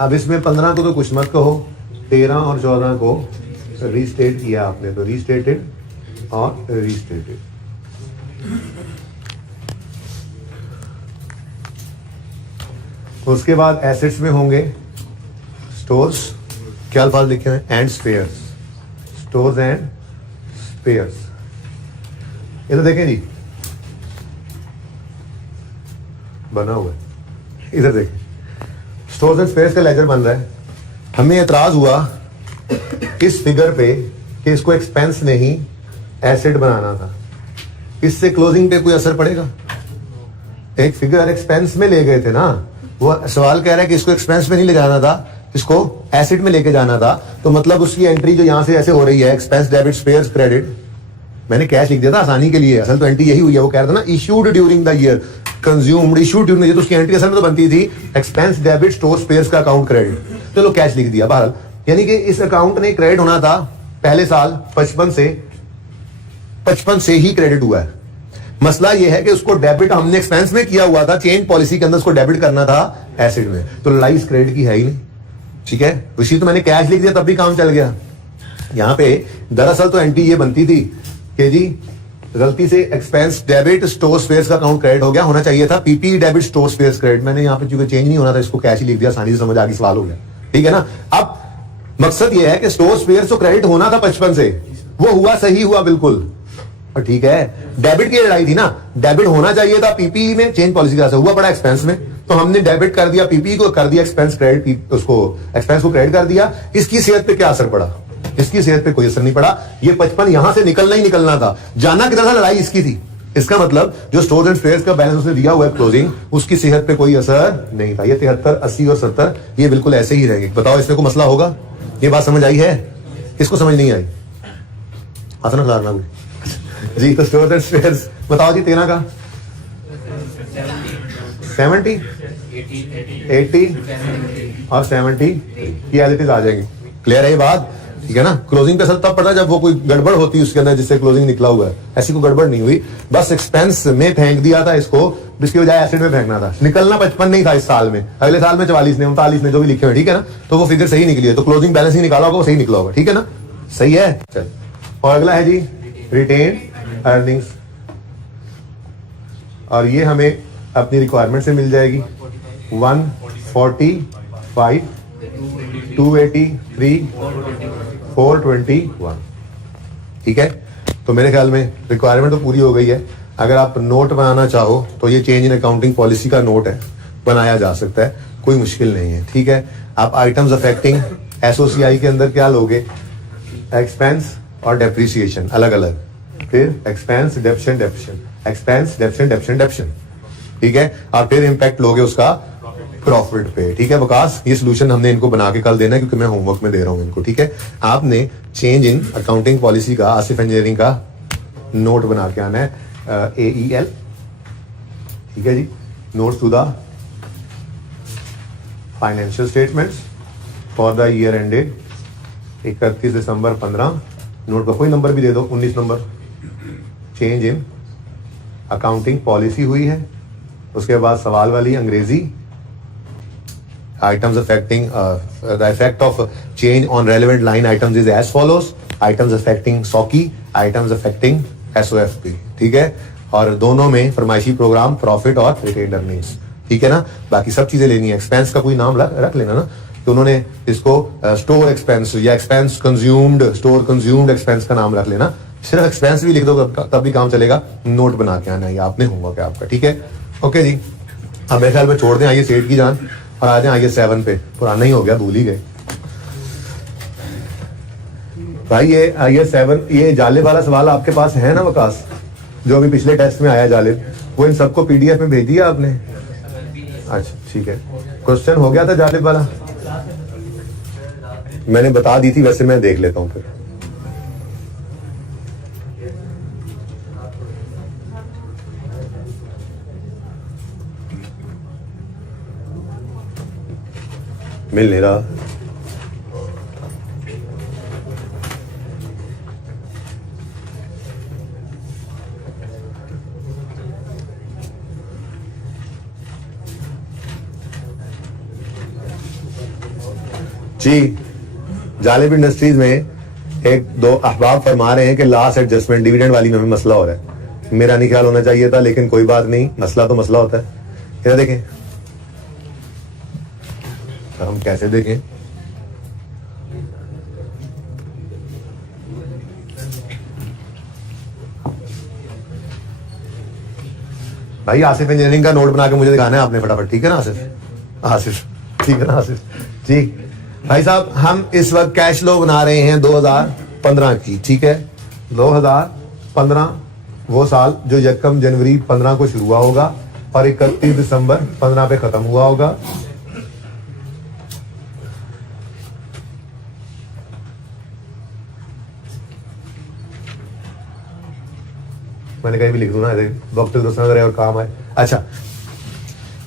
अब इसमें 15 को तो कुछ मत कहो, 13 और 14 को रीस्टेट किया आपने, तो रीस्टेटेड और रीस्टेटेड। उसके बाद एसेट्स में होंगे स्टोर्स, क्या अल्फाज लिखे हैं, and spheres, stores and spheres. ये तो देखें जी, बना हुआ है, इधर देखें, स्टोर्स एंड स्पेयर्स का लेजर बन रहा है। हमें एतराज हुआ इस फिगर पे कि इसको एक्सपेंस नहीं एसेट बनाना था, इससे क्लोजिंग पे कोई असर पड़ेगा? एक फिगर एक्सपेंस में ले गए थे ना, वो सवाल कह रहा है कि इसको एक्सपेंस में नहीं ले जाना था, इसको एसेट में लेके जाना था। तो मतलब उसकी एंट्री जो यहां से ऐसे हो रही है, एक्सपेंस डेबिट स्पेयर्स क्रेडिट, मैंने कैश लिख दिया था आसानी के लिए, असल तो एंट्री यही हुई है। वो कह रहा था ना issued during the year, consumed, issued during the year, तो उसकी एंट्री असल में तो बनती थी एक्सपेंस डेबिट स्टोर स्पेयर्स का अकाउंट क्रेडिट, चलो कैश लिख दिया बहरहाल। यानी कि इस अकाउंट ने क्रेडिट होना था पहले साल 55 से ही क्रेडिट हुआ है। मसला यह है कि उसको डेबिट हमने एक्सपेंस में किया हुआ था, चेंज पॉलिसी के अंदर उसको डेबिट करना था एसेट में, तो लड़ाई इस क्रेडिट की है ही नहीं, ठीक है। उसी तो मैंने कैश लिख दिया तब भी काम चल गया। यहां पे दरअसल तो एंट्री ये बनती थी कि जी गलती से एक्सपेंस डेबिट स्टोर स्पेयर्स का अकाउंट क्रेडिट हो गया, होना चाहिए था PP debit store spares credit. मैंने यहाँ पे चूंकि चेंज नहीं होना था, इसको कैश ही लिख दिया, आसानी से समझ आ गई, सवाल हो गया, ठीक है ना। अब मकसद ये है कि स्टोर स्पेयर्स तो क्रेडिट होना था 55 से, वो हुआ, सही हुआ बिल्कुल, और ठीक है। डेबिट की लड़ाई थी ना, डेबिट होना चाहिए था पीपीई में, चेंज पॉलिसी का हुआ पड़ा एक्सपेंस में, तो हमने डेबिट कर दिया पीपीई को, कर दिया एक्सपेंस क्रेडिट, उसको एक्सपेंस को क्रेडिट कर दिया। इसकी सेहत पे क्या असर पड़ा? इसकी सेहत पे कोई असर नहीं पड़ा। ये 55 यहां से निकलना ही निकलना था, जाना किधर था, लड़ाई इसकी थी। इसका मतलब जो स्टोर्स एंड स्पेयर्स का बैलेंस उसने दिया हुआ है क्लोजिंग, उसकी सेहत पे कोई असर नहीं था। ये 73, 80 और 70 ये बिल्कुल ऐसे ही रहेंगे। बताओ इसमें कोई मसला होगा? ये बात समझ आई है? किसको समझ नहीं आई? आसान खिलाना जी। तो स्टोर्स एंड स्पेयर्स बताओ जी 13 का 70 80 और 70 की एलिटीज आ जाएंगी। क्लियर है ये बात? ठीक है ना। क्लोजिंग पे असर तब पड़ता है जब वो कोई गड़बड़ होती है उसके अंदर जिससे क्लोजिंग निकला हुआ है। ऐसी कोई गड़बड़ नहीं हुई, बस एक्सपेंस में फेंक दिया था इसको, जिसकी बजाय एसेट में फेंकना था। निकलना 55 नहीं था इस साल में, अगले साल में 44 ने 39 ने जो भी लिखे हुए, ठीक है ना। तो वो फिगर सही निकली है, तो क्लोजिंग बैलेंस ही निकाला होगा, वो सही निकला होगा, ठीक है ना। सही है। चल, और अगला है जी रिटेन अर्निंग्स, और ये हमें अपनी रिक्वायरमेंट से मिल जाएगी 145 283 421, ठीक है। तो मेरे ख्याल में रिक्वायरमेंट तो पूरी हो गई है। अगर आप नोट बनाना चाहो तो ये चेंज इन अकाउंटिंग पॉलिसी का नोट है, बनाया जा सकता है, कोई मुश्किल नहीं है, ठीक है। आप आइटम्स अफेक्टिंग एसओसीआई के अंदर क्या लोगे? एक्सपेंस और डेप्रिसिएशन अलग अलग, फिर एक्सपेंस डेप्शन डेप्शन, एक्सपेंस डेप्शन डेप्शन डेप्शन, ठीक है, और फिर इंपैक्ट लोगे उसका प्रॉफिट पे, ठीक है विकास। ये सोल्यूशन हमने इनको बना के कल देना है क्योंकि मैं होमवर्क में दे रहा हूं इनको, ठीक है। आपने चेंज इन अकाउंटिंग पॉलिसी का आसिफ इंजीनियरिंग का नोट बना के आना है, AEL, ठीक है जी, notes to the financial statements for the year ended 31 December 15, note का कोई नंबर भी दे दो, 19 number. Change in accounting policy हुई है, उसके बाद सवाल वाली अंग्रेजी, items affecting the effect of change on relevant line items is as follows: items affecting SOCI, items affecting SOFP, ठीक है। और दोनों में फरमाइशी प्रोग्राम, प्रॉफिट और रिटेन्ड अर्निंग्स, ठीक है ना। बाकी सब चीजें लेनी है, एक्सपेंस का कोई नाम रख लेना ना, तो उन्होंने इसको स्टोर एक्सपेंस या expense consumed, store consumed expense का नाम रख लेना। सिर्फ एक्सपेंस भी लिख दो तब भी काम चलेगा, नोट बना के आना, ये आपने होमवर्क है आपका, ठीक है। ओके जी, अब मेरे ख्याल में छोड़ दें आइए सेठ की जान और आ जाए आइए 7 पे, पुराना ही हो गया, भूल ही गए भाई। ये आइए 7, ये जालिब वाला सवाल आपके पास है ना विकास, जो अभी पिछले टेस्ट में आया जालिब, वो इन सबको PDF में भेज दिया आपने? अच्छा ठीक है, क्वेश्चन हो गया था जालिब वाला, मैंने बता दी थी, वैसे मैं देख लेता हूं फिर। मिल नहीं रहा, जी। जालिब इंडस्ट्रीज में एक दो अहबाब फरमा रहे हैं कि लास्ट एडजस्टमेंट डिविडेंड वाली में मसला हो रहा है। मेरा नहीं ख्याल होना चाहिए था, लेकिन कोई बात नहीं, मसला तो मसला होता है। इधर देखें, तो हम कैसे देखें, भाई आसिफ इंजीनियरिंग का नोट बना के मुझे दिखाना है आपने फटाफट, ठीक है ना आसिफ? आसिफ ठीक है ना आसिफ जी। भाई साहब हम इस वक्त कैश फ्लो बना रहे हैं 2015 की, ठीक है। 2015 वो साल जो 1 जनवरी 15 को शुरू हुआ होगा और 31 दिसंबर 15 पे खत्म हुआ होगा। मैंने कहीं भी लिख दूं ना, वक्त दोस्त नजर है और काम आए। अच्छा,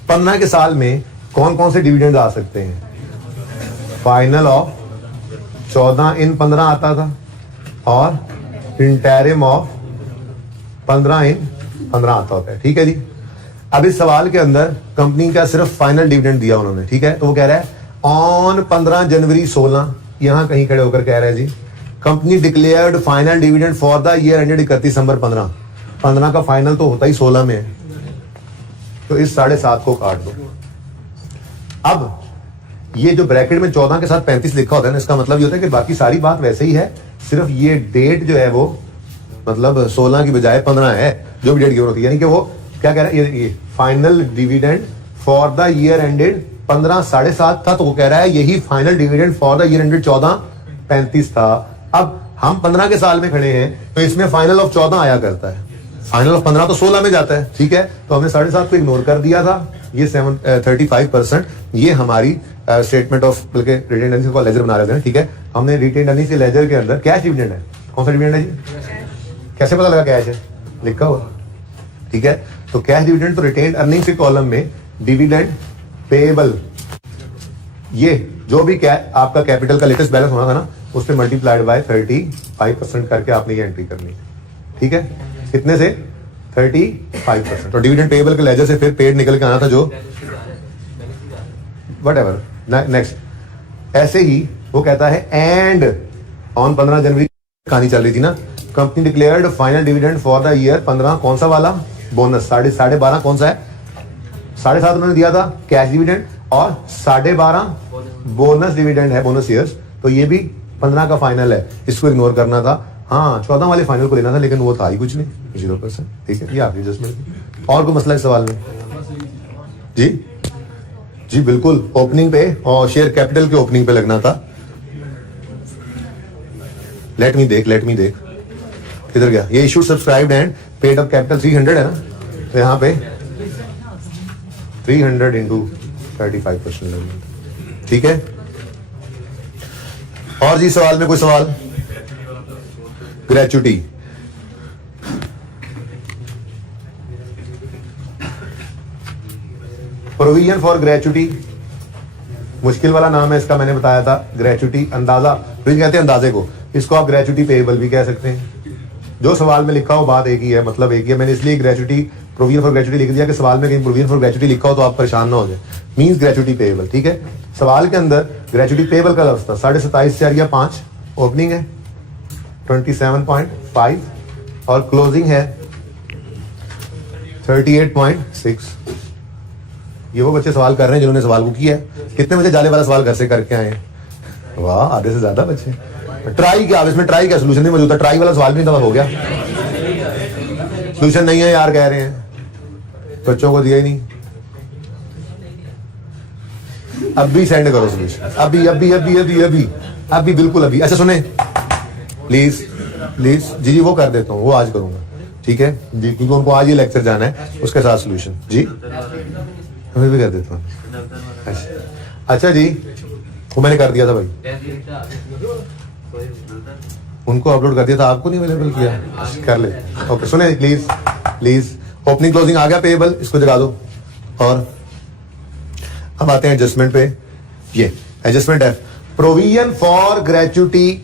15 के साल में कौन कौन से डिविडेंड आ सकते हैं? फाइनल ऑफ 14 इन 15 आता था और इंटरिम ऑफ 15 इन 15 आता होता है, ठीक है जी। अब इस सवाल के अंदर कंपनी का सिर्फ फाइनल डिविडेंड दिया उन्होंने, ठीक है। तो वो कह रहा है ऑन 15 जनवरी 16, यहां कहीं खड़े होकर कह रहा है जी, company declared final dividend for the year ended 31 December 15। 15 का फाइनल तो होता ही 16 में है, तो इस 7.5 को काट दो। अब ये जो ब्रैकेट में 14 के साथ 35 लिखा होता है ना, इसका मतलब ये होता है कि बाकी सारी बात वैसे ही है, सिर्फ ये डेट जो है वो मतलब 16 की बजाय 15 है, जो भी डेट गिवन होती है। यानी कि वो क्या कह रहा है, ये final dividend for the year ended 15 7.5 था, तो वो कह रहा है यही final dividend for the year ended 14 35 था। अब हम 15 के साल में खड़े हैं, तो इसमें फाइनल ऑफ 14 आया करता है, फाइनल ऑफ 15 तो 16 में जाता है, ठीक है। तो हमने 7.5 को इग्नोर कर दिया था। ये 35% ये हमारी स्टेटमेंट ऑफ बल्कि रिटेन्ड अर्निंग्स को लेजर बना रहे थे, ठीक है। हमने रिटेन्ड अर्निंग्स के लेजर के अंदर कैश डिविडेंड है, कौन सा डिविडेंड है जी? कैसे पता लगा कैश है? लिखा हुआ, ठीक है। तो कैश डिविडेंड तो रिटेन्ड अर्निंग्स के कॉलम में डिविडेंड पेएबल, ये जो भी आपका कैपिटल का लेटेस्ट बैलेंस होना था ना, उससे मल्टीप्लाइड बाय 35% करके आपने ये एंट्री करनी है, ठीक है। कितने से? 35%। तो डिविडेंड पेएबल के लेजर से फिर पेड निकल के आना था, जो व्हाटएवर नेक्स्ट। ऐसे ही वो कहता है एंड ऑन 15 जनवरी कहानी चल रही थी ना, company declared final dividend for the year 15, कौन सा वाला? बोनस 12.5 कौन सा है? 7.5 उन्होंने दिया था कैश डिविडेंड और 12.5 बोनस डिविडेंड है, बोनस ईयर्स। तो ये भी 15 का फाइनल है, इसको इग्नोर करना था। हाँ 14 वाले फाइनल को लेना था, लेकिन वो था ही कुछ नहीं, 0%, ठीक है। ये आपकी एडजस्टमेंट। और कोई मसला इस सवाल में? जी जी बिल्कुल, ओपनिंग पे और शेयर कैपिटल के ओपनिंग पे लगना था। लेट मी देख किधर गया, ये issued subscribed and paid up capital 300 है ना, तो यहाँ पे 300 इंटू 35%, ठीक है। और जी सवाल में कोई सवाल? ग्रेचुटी, प्रोविजन फॉर ग्रेचुटी, मुश्किल वाला नाम है इसका, मैंने बताया था। ग्रेचुटी अंदाजा, प्रोविजन कहते हैं अंदाजे को, इसको आप ग्रेचुटी पेएबल भी कह सकते हैं। जो सवाल में लिखा हो बात एक ही है, मतलब एक ही है। मैंने इसलिए ग्रेचुटी, प्रोविजन फॉर ग्रेचुटी लिख दिया कि सवाल में कहीं प्रोविजन फॉर ग्रेचुटी लिखा हो तो आप परेशान ना हो जाए। मींस ग्रेचुटी पेएबल, ठीक है। सवाल के अंदर ग्रेचुटी पेएबल का लफ्ज था। 27.5 ओपनिंग है 27.5 और क्लोजिंग है 38.6। ये वो बच्चे सवाल कर रहे हैं जिन्होंने सवाल को किया है। कितने बच्चे जाले वाला सवाल घर से करके आए हैं? वाह, आधे से ज्यादा बच्चे। ट्राई क्या, अब इसमें ट्राई क्या, सोल्यूशन नहीं मौजूद था। ट्राई वाला सवाल भी नहीं था, हो गया। सोल्यूशन नहीं है यार, कह रहे हैं बच्चों को दिया ही नहीं। अभी सेंड करो सोल्यूशन, अभी अभी अभी अभी अभी अभी बिल्कुल अभी। अच्छा सुने प्लीज प्लीज, जी वो कर देता हूँ, वो आज करूंगा, ठीक है जी, क्योंकि उनको आज ही लेक्चर जाना है, उसके साथ सोल्यूशन जी मैं भी कर देता हूँ। अच्छा जी, वो मैंने कर दिया था भाई, उनको अपलोड कर दिया था, आपको नहीं अवेलेबल किया, कर ले। ओके सुने प्लीज प्लीज, ओपनिंग क्लोजिंग आ गया पेएबल, इसको जगा दो। और अब आते हैं एडजस्टमेंट पे। ये एडजस्टमेंट है, provision for gratuity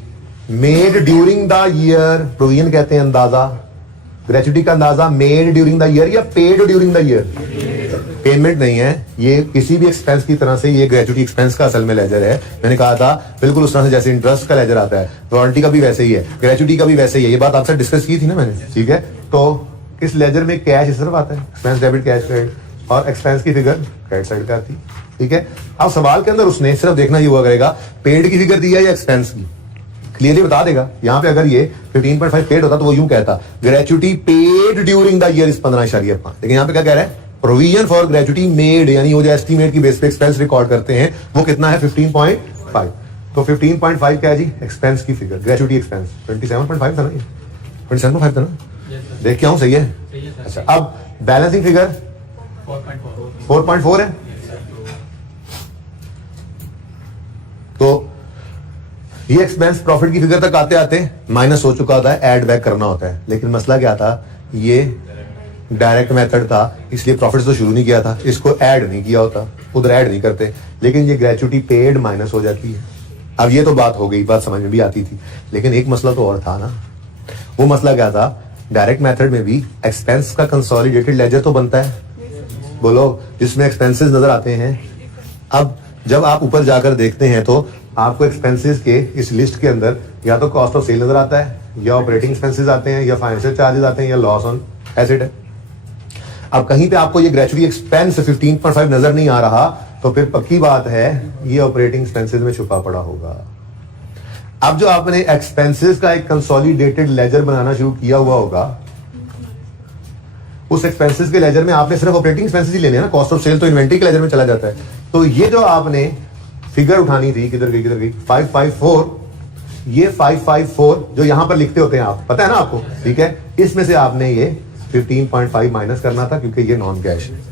made during the year. Provision कहते हैं अंदाजा, ग्रेचुटी का अंदाजा मेड ड्यूरिंग द ईयर या paid during the year. Payment नहीं है ये, किसी भी एक्सपेंस की तरह से। ये ग्रेचुटी एक्सपेंस का असल में लेजर है। मैंने कहा था बिल्कुल उस तरह से जैसे इंटरेस्ट का लेजर आता है, रॉयल्टी का भी वैसे ही है, ग्रेचुटी का भी वैसे ही है। ये बात आपसे डिस्कस की थी ना मैंने, ठीक है। तो इस लेजर में कैश सिर्फ आता है, एक्सपेंस डेबिट कैश क्रेडिट, और एक्सपेंस की फिगर क्रेडिट साइड का आती है, ठीक है। अब सवाल के अंदर उसने सिर्फ देखना ये हुआ करेगा पेड की फिगर दी है या एक्सपेंस की, क्लियरली बता देगा। यहाँ पे अगर ये 15.5 पेड होता तो वो यूं कहता gratuity paid during the year is 15.5, लेकिन यहाँ पे क्या कह रहा है, प्रोविजन फॉर ग्रेचुटी मेड, यानी वो जो एस्टीमेट की बेस पे एक्सपेंस रिकॉर्ड करते हैं वो कितना है 15.5। तो 15.5 क्या है जी, एक्सपेंस की फिगर, ग्रेचुटी एक्सपेंस 27.5 था ना, ये 27.5 था ना, देख के आऊं, सही है। अच्छा अब बैलेंसिंग फिगर 4.4 है। तो ये एक्सपेंस प्रॉफिट की फिगर तक आते आते माइनस हो चुका होता है, ऐड बैक करना होता है। लेकिन मसला क्या था, ये डायरेक्ट मेथड था, इसलिए प्रॉफिट तो शुरू नहीं किया था, इसको ऐड नहीं किया होता, उधर ऐड नहीं करते। लेकिन ये ग्रेचुटी पेड माइनस हो जाती है। अब ये तो बात हो गई, बात समझ में भी आती थी, लेकिन एक मसला तो और था ना। वो मसला क्या था, डायरेक्ट मेथड में भी एक्सपेंस का कंसोलिडेटेड लेजर तो बनता है, बोलो, जिसमें एक्सपेंसेस नजर आते हैं। अब जब आप ऊपर जाकर देखते हैं तो आपको एक्सपेंसेस के इस लिस्ट के अंदर या तो कॉस्ट ऑफ सेल नजर आता है, या ऑपरेटिंग एक्सपेंसेस आते हैं, या फाइनेंशियल चार्जेस आते हैं, या लॉस ऑन एसेट है। अब कहीं पे आपको ये ग्रेचुटी एक्सपेंस 15.5 नजर नहीं आ रहा, तो फिर पक्की बात है ये ऑपरेटिंग एक्सपेंसेस में छुपा पड़ा होगा। अब जो आपने एक्सपेंसेस का एक कंसोलिडेटेड लेजर बनाना शुरू किया हुआ होगा, उस एक्सपेंसेस के लेजर में आपने सिर्फ ऑपरेटिंग एक्सपेंसेस ही लेने हैं ना, कॉस्ट ऑफ सेल तो इन्वेंटरी के लेजर में चला जाता है। तो ये जो आपने फिगर उठानी थी, किधर गई 554, ये 554 जो यहां पर लिखते होते हैं आप, पता है ना आपको, ठीक है। इसमें से आपने ये 15.5 माइनस करना था, क्योंकि ये नॉन कैश है।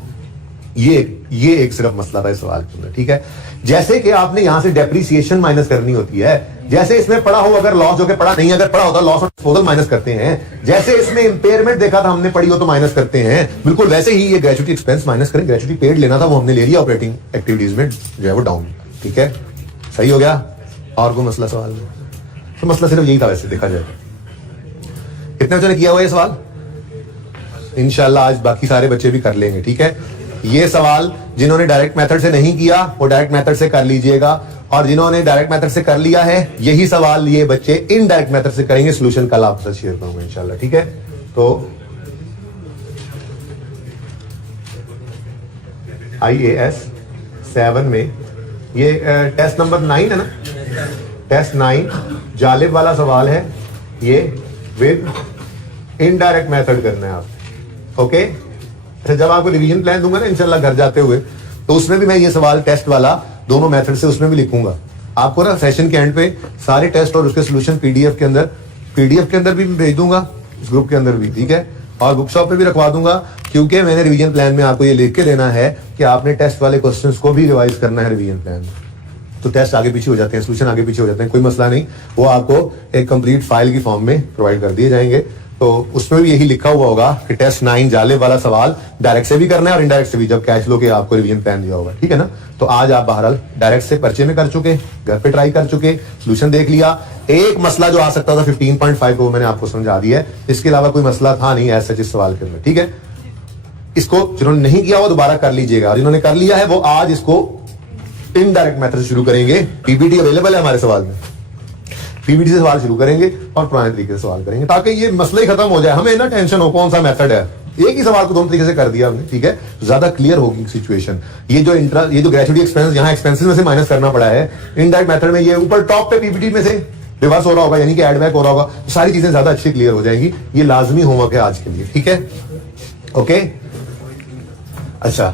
ये एक सिर्फ मसला था इस सवाल के अंदर, ठीक है। जैसे कि आपने यहां से डेप्रिसिएशन माइनस करनी होती है, जैसे इसमें पढ़ा हो, अगर लॉस हो के पढ़ा नहीं, अगर पढ़ा होता लॉस ऑन डिस्पोजल माइनस करते हैं, जैसे इसमें इंपेयरमेंट देखा था हमने पढ़ी हो तो माइनस करते हैं, बिल्कुल वैसे ही ये ग्रेचुटी एक्सपेंस माइनस करें। ग्रेचुटी पेड लेना था, वो हमने ले लिया, ऑपरेटिंग एक्टिविटीज में जो है वो डाउन, ठीक है, सही हो गया। और कोई मसला सवाल में? तो मसला सिर्फ यही था वैसे देखा जाए। कितने बच्चों ने किया हुआ ये सवाल? इंशाल्लाह आज बाकी सारे बच्चे भी कर लेंगे, ठीक है। ये सवाल जिन्होंने डायरेक्ट मेथड से नहीं किया वो डायरेक्ट मेथड से कर लीजिएगा, और जिन्होंने डायरेक्ट मेथड से कर लिया है यही सवाल ये बच्चे इनडायरेक्ट मेथड से करेंगे। सोल्यूशन कल आपके साथ शेयर करूंगा इंशाल्लाह, ठीक है। तो IAS 7 में ये टेस्ट नंबर 9 है ना, टेस्ट 9 जालिब वाला सवाल है, ये विद इनडायरेक्ट मेथड करना है आप, ओके। अच्छा जब आपको रिवीजन प्लान दूंगा ना इंशाल्लाह घर जाते हुए, तो उसमें भी मैं ये सवाल टेस्ट वाला दोनों मेथड से उसमें भी लिखूंगा आपको ना। सेशन के एंड पे सारे टेस्ट और उसके सोल्यूशन पीडीएफ के अंदर भी भेज दूंगा, इस ग्रुप के अंदर भी, ठीक है। और बुक शॉप पे भी रखवा दूंगा, क्योंकि मैंने रिवीजन प्लान में आपको ये लिख के देना है कि आपने टेस्ट वाले क्वेश्चंस को भी रिवाइज करना है रिवीजन प्लान में। तो टेस्ट आगे पीछे हो जाते हैं, सोल्यूशन आगे पीछे हो जाते हैं, कोई मसला नहीं, वो आपको एक कंप्लीट फाइल की फॉर्म में प्रोवाइड कर दिए जाएंगे। तो उसमें भी यही लिखा हुआ होगा कि टेस्ट 9 जाले वाला सवाल डायरेक्ट से भी करना है और इनडायरेक्ट से भी, जब कैश लो के आपको रिवीजन प्लान दिया होगा, ठीक है ना। तो आज आप बहरहाल डायरेक्ट से पर्चे में कर चुके, घर पे ट्राई कर चुके, सोल्यूशन देख लिया। एक मसला जो आ सकता था 15.5 को मैंने आपको समझा दिया है, इसके अलावा कोई मसला था नहीं ऐसा इस सवाल के अंदर, ठीक है। इसको जिन्होंने नहीं किया वो दोबारा कर लीजिएगा, जिन्होंने कर लिया है वो आज इसको इनडायरेक्ट मेथड से शुरू करेंगे। पीपीटी अवेलेबल है हमारे सवाल में, पीपीटी से सवाल शुरू करेंगे और पुराने तरीके से सवाल करेंगे, ताकि ये मसला ही खत्म हो जाए, हमें ना टेंशन हो कौन सा मेथड है। एक ही सवाल को दोनों तरीके से कर दिया हमने, ठीक है, ज्यादा क्लियर होगी सिचुएशन। ये जो ग्रेजुएटी एक्सपेंस यहाँ एक्सपेंसेस में से माइनस करना पड़ा है, इनडायरेक्ट मेथड में ये ऊपर टॉप पे पीपीटी में से रिवर्स हो रहा होगा, यानी कि एड बैक हो रहा होगा, तो सारी चीजें ज्यादा अच्छी क्लियर हो जाएंगी। ये लाजमी होमवर्क है आज के लिए, ठीक है, ओके। अच्छा,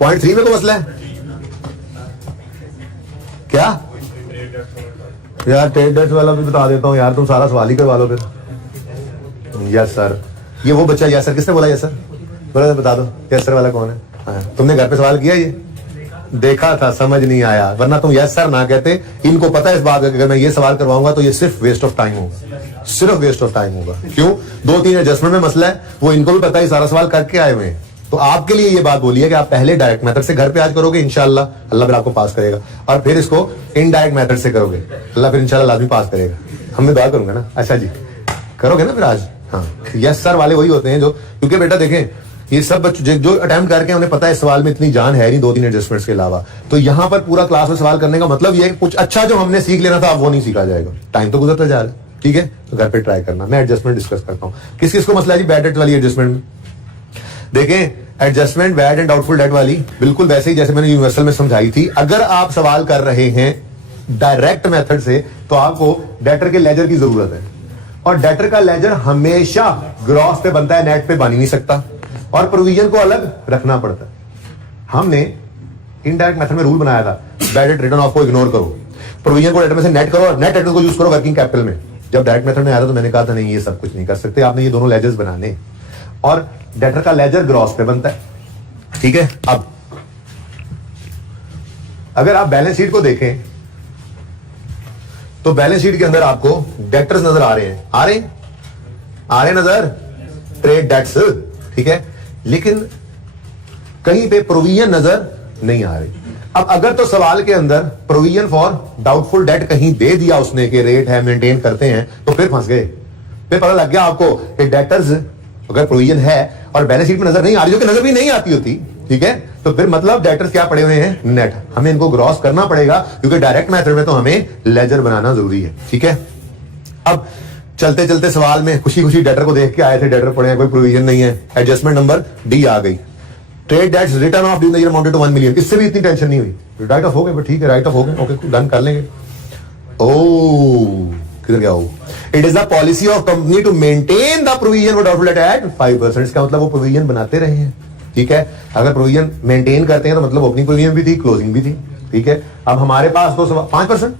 पॉइंट 3 में कोई मसला है क्या यार? ट्रेड डेट्स वाला भी बता देता हूँ यार, तुम सारा सवाल ही करवा लो फिर। यस सर, ये वो बच्चा, यस सर किसने बोला यस सर? बोला बता दो यस सर वाला कौन है? हाँ, तुमने घर पे सवाल किया, ये देखा था, समझ नहीं आया, वरना तुम यस सर ना कहते। इनको पता है इस बात का, अगर मैं ये सवाल करवाऊंगा तो ये सिर्फ वेस्ट ऑफ टाइम होगा, सिर्फ वेस्ट ऑफ टाइम होगा। क्यों? 2-3 एडजस्टमेंट में मसला है, वो इनको भी पता है, सारा सवाल करके आए हुए हैं। तो आपके लिए ये बात बोली है कि आप पहले डायरेक्ट मेथड से घर पे आज करोगे, इंशाल्लाह अल्लाह फिर आपको पास करेगा, और फिर इसको इनडायरेक्ट मेथड से करोगे, अल्लाह फिर इंशाल्लाह लाजमी पास करेगा। हमने दुआ करूंगा ना। अच्छा जी, करोगे ना फिर आज? हाँ, यस सर वाले वही होते हैं जो, क्योंकि बेटा देखें ये सब बच्चे जो अटेम्प्ट करके उन्हें पता है इस सवाल में इतनी जान है नहीं 2-3 एडजस्टमेंट्स के अलावा, तो यहाँ पर पूरा क्लास में सवाल करने का मतलब ये कुछ अच्छा जो हमने सीख लेना था अब वो नहीं सीखा जाएगा, टाइम तो गुजरता जा रहा है, ठीक है। तो घर पे ट्राई करना। मैं एडजस्टमेंट डिस्कस करता हूँ, किस किस को मसला है जी बैड डेट वाली एडजस्टमेंट में? देखें, adjustment bad and doubtful debt वाली बिल्कुल वैसे ही जैसे मैंने यूनिवर्सल में समझाई थी। अगर आप सवाल कर रहे हैं डायरेक्ट मेथड से तो आपको डेटर के लेजर की जरूरत है, और डेटर का लेजर हमेशा ग्रॉस पे बनता है, नेट पे बन ही नहीं सकता, और प्रोविजन को अलग रखना पड़ता है। हमने इनडायरेक्ट मेथड में रूल बनाया था, बैड डेट रिटर्न ऑफ को इग्नोर करो, प्रोविजन को डेटर में से नेट करो, और नेट डेटर को यूज करो वर्किंग कैपिटल में। जब डायरेक्ट मेथड में आया था तो मैंने कहा था नहीं ये सब कुछ नहीं कर सकते, आपने ये दोनों लेजर्स बनाने, और डेटर का लेजर ग्रॉस पे बनता है, ठीक है। अब अगर आप बैलेंस शीट को देखें तो बैलेंस शीट के अंदर आपको डेटर्स नजर आ रहे हैं, आ रहे नजर, ट्रेड डेट्स, ठीक है, लेकिन कहीं पे प्रोविजन नजर नहीं आ रही। अब अगर तो सवाल के अंदर प्रोविजन फॉर डाउटफुल डेट कहीं दे दिया उसने कि रेट है मेंटेन करते हैं, तो फिर फंस गए, फिर पता लग गया आपको कि डेटर्स अगर प्रोविजन है और बैलेंस शीट में नजर नहीं आ रही, जो कि नजर भी नहीं आती होती, ठीक है, तो फिर मतलब डेटर्स क्या पड़े हुए हैं? नेट। हमें इनको ग्रॉस करना पड़ेगा, क्योंकि डायरेक्ट मेथड में तो हमें लेजर बनाना जरूरी है, ठीक है। अब चलते चलते सवाल में खुशी खुशी डेटर को देख के आए थे, डेटर पड़े हैं, कोई प्रोविजन नहीं है, एडजस्टमेंट नंबर डी आ गई, trade debts written off during the year amounted to 1 million. इससे भी इतनी टेंशन नहीं हुई, राइट ऑफ हो गए, ठीक है, राइट ऑफ हो गए, ओके डन कर लेंगे। ओ किधर गया वो? It is the policy of company to maintain the provision for doubtful debt at 5%। इसका मतलब वो प्रोविजन बनाते रहे हैं, ठीक है। अगर प्रोविजन मेंटेन करते हैं तो मतलब ओपनिंग प्रोविजन भी थी, क्लोजिंग भी थी, ठीक है। अब हमारे पास तो 5%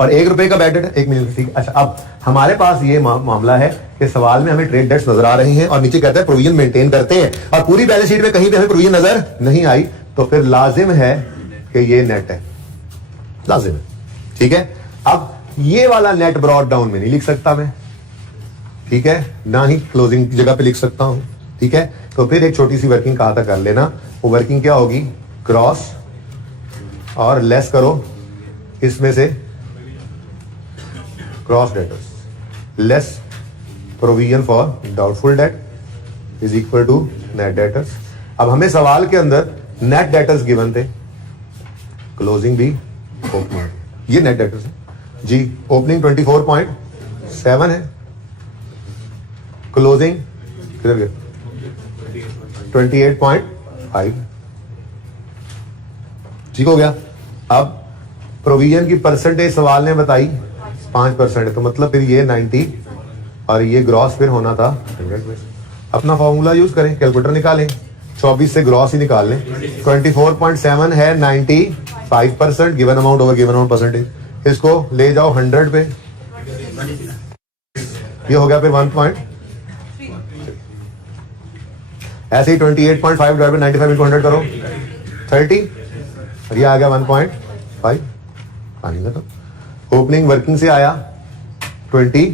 और ₹1 का बैड डेट है, 1 मिलियन, ठीक है। अच्छा, अब हमारे पास ये मामला है कि सवाल में हमें ट्रेड डेट्स नजर आ रही हैं और नीचे कहता है प्रोविजन मेंटेन करते हैं, और पूरी बैलेंस शीट में कहीं पे हमें प्रोविजन नजर नहीं आई, तो फिर लाजिम है कि ये नेट है, लाजिम है, ठीक है। अब ये वाला नेट ब्रॉड डाउन में नहीं लिख सकता मैं, ठीक है, ना ही क्लोजिंग की जगह पे लिख सकता हूं, ठीक है। तो फिर एक छोटी सी वर्किंग कहा था कर लेना, वो वर्किंग क्या होगी? क्रॉस और लेस करो इसमें से gross debtors, less provision for doubtful debt is equal to net debtors. अब हमें सवाल के अंदर नेट डेटर्स गिवन थे, क्लोजिंग भी ओपनिंग, ये नेट डेटर्स है जी। ओपनिंग 24.7 है, क्लोजिंग किधर गया? 28.5, ठीक हो गया। अब प्रोविजन की परसेंटेज सवाल ने बताई 5%, तो मतलब फिर ये 90 और ये ग्रॉस फिर होना था 100 में। अपना फॉर्मूला यूज करें, कैलकुलेटर निकालें, 24 से ग्रॉस ही निकाल लें। 24.7 है 95% given amount over given amount percentage, इसको ले जाओ 100 पे, ये हो गया फिर ऐसे ही 28.5 डिवाइड बाय 95 इंटू 100 करो 30 और ये आ गया 1.5 पानी का। तो ओपनिंग वर्किंग से आया 20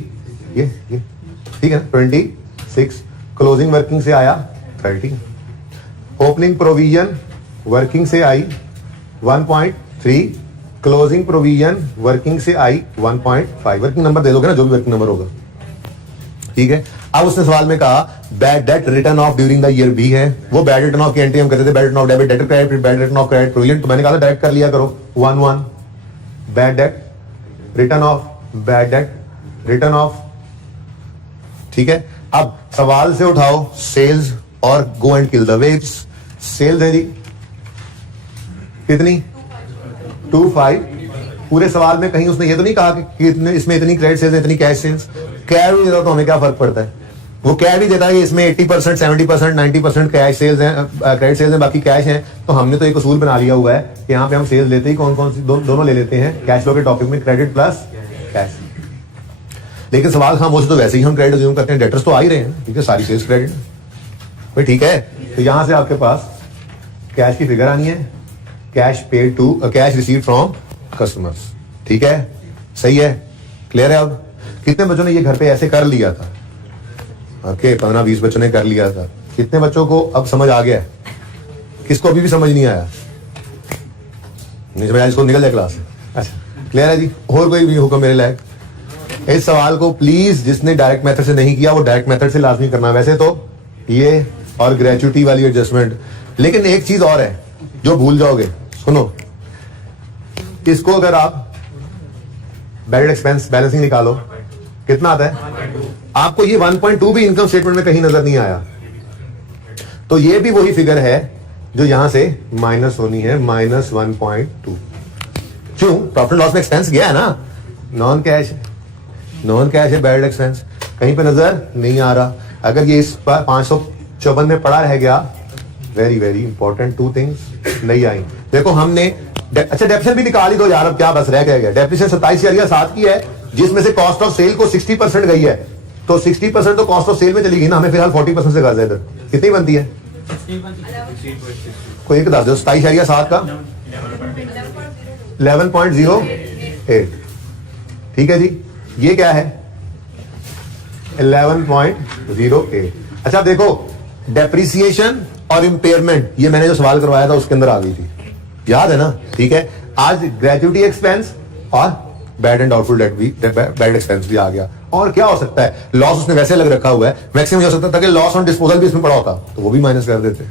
ये ठीक है 26, क्लोजिंग वर्किंग से आया 30, ओपनिंग प्रोविजन वर्किंग से आई 1.3, क्लोजिंग प्रोविजन वर्किंग से आई 1.5। वर्किंग नंबर दे दोगे ना जो भी वर्किंग नंबर होगा, ठीक है। अब उसने सवाल में कहा bad debt written off during the year B है, वो बैड रिटर्न ऑफ की एंट्री हम कहते थे bad written off debit debtor credit bad written off credit provision. तो मैंने कहा डायरेक्ट कर लिया करो 1 बैड डेट रिटर्न ऑफ ठीक है। अब सवाल से उठाओ सेल्स और go and kill the waves. Sales है जी कितनी 25। पूरे सवाल में कहीं उसने ये तो नहीं कहा कि इसमें इतनी क्रेडिट सेल्स इतनी कैश सेल्स। कह भी देता तो हमें क्या फर्क पड़ता है, वो कह भी देता है कि इसमें 80% 70% 90% कैश सेल्स हैं क्रेडिट सेल्स हैं बाकी कैश हैं। तो हमने तो एक उसूल बना लिया हुआ है कि यहाँ पे हम सेल्स लेते ही कौन कौन सी दोनों ले लेते हैं कैश फ्लो के टॉपिक में, क्रेडिट प्लस कैश। लेकिन सवाल खामोश तो वैसे ही हम क्रेडिट अज्यूम करते हैं, डेटर्स तो आ ही रहे हैं ठीक है, सारी सेल्स क्रेडिट भाई ठीक है। तो यहां से आपके पास कैश की फिगर आनी है, cash paid to cash receive from customers, ठीक है सही है क्लियर है। अब कितने बच्चों ने ये घर पे ऐसे कर लिया था, ओके 15-20 बच्चों ने कर लिया था। कितने बच्चों को अब समझ आ गया है, किसको अभी भी समझ नहीं आया, नहीं समझ आया इसको निकल जाए क्लास से। अच्छा क्लियर है जी, और कोई भी हुक्म मेरे लायक। इस सवाल को प्लीज जिसने डायरेक्ट मेथड से नहीं किया वो डायरेक्ट मेथड से लाजमी करना। वैसे तो ये और ग्रेचुइटी वाली एडजस्टमेंट, लेकिन एक चीज और है जो भूल जाओगे, सुनो। इसको अगर आप बैलेंस एक्सपेंस बैलेंसिंग निकालो कितना आता है, आपको ये 1.2 भी इनकम स्टेटमेंट में कहीं नजर नहीं आया। तो ये भी वही फिगर है जो यहां से माइनस होनी है, -1.2। क्यों, प्रॉफिट लॉस में एक्सपेंस गया है ना, नॉन कैश है बैड एक्सपेंस, कहीं पे नजर नहीं आ रहा। अगर ये इस 554 में पड़ा रह गया, वेरी वेरी इंपॉर्टेंट 2 थिंग्स नहीं आई। देखो हमने अच्छा डेप्रिसिएशन भी निकाल ही दो यार, अब क्या बस रह गया। डेप्रिसिएशन 27,7 की है जिसमें से कॉस्ट ऑफ सेल को 60% गई है, तो 60% तो कॉस्ट ऑफ सेल में चली गई ना, हमें फिलहाल 40% से कर्ज है। इधर कितनी बनती है, कोई एक बता दो। 27,7 का 11.08, ठीक है जी। ये क्या है 11.08। अच्छा देखो डेप्रिसिएशन और इंपेयरमेंट, ये मैंने जो सवाल करवाया था उसके अंदर आ गई थी, याद है ना, ठीक है। आज ग्रेचुइटी एक्सपेंस और बैड एंड डाउटफुल डेट भी, बैड एक्सपेंस भी आ गया। और क्या हो सकता है, लॉस उसने वैसे अलग रखा हुआ है, मैक्सिमम हो सकता था कि लॉस ऑन डिस्पोजल भी इसमें पड़ा होता तो वो भी माइनस कर देते,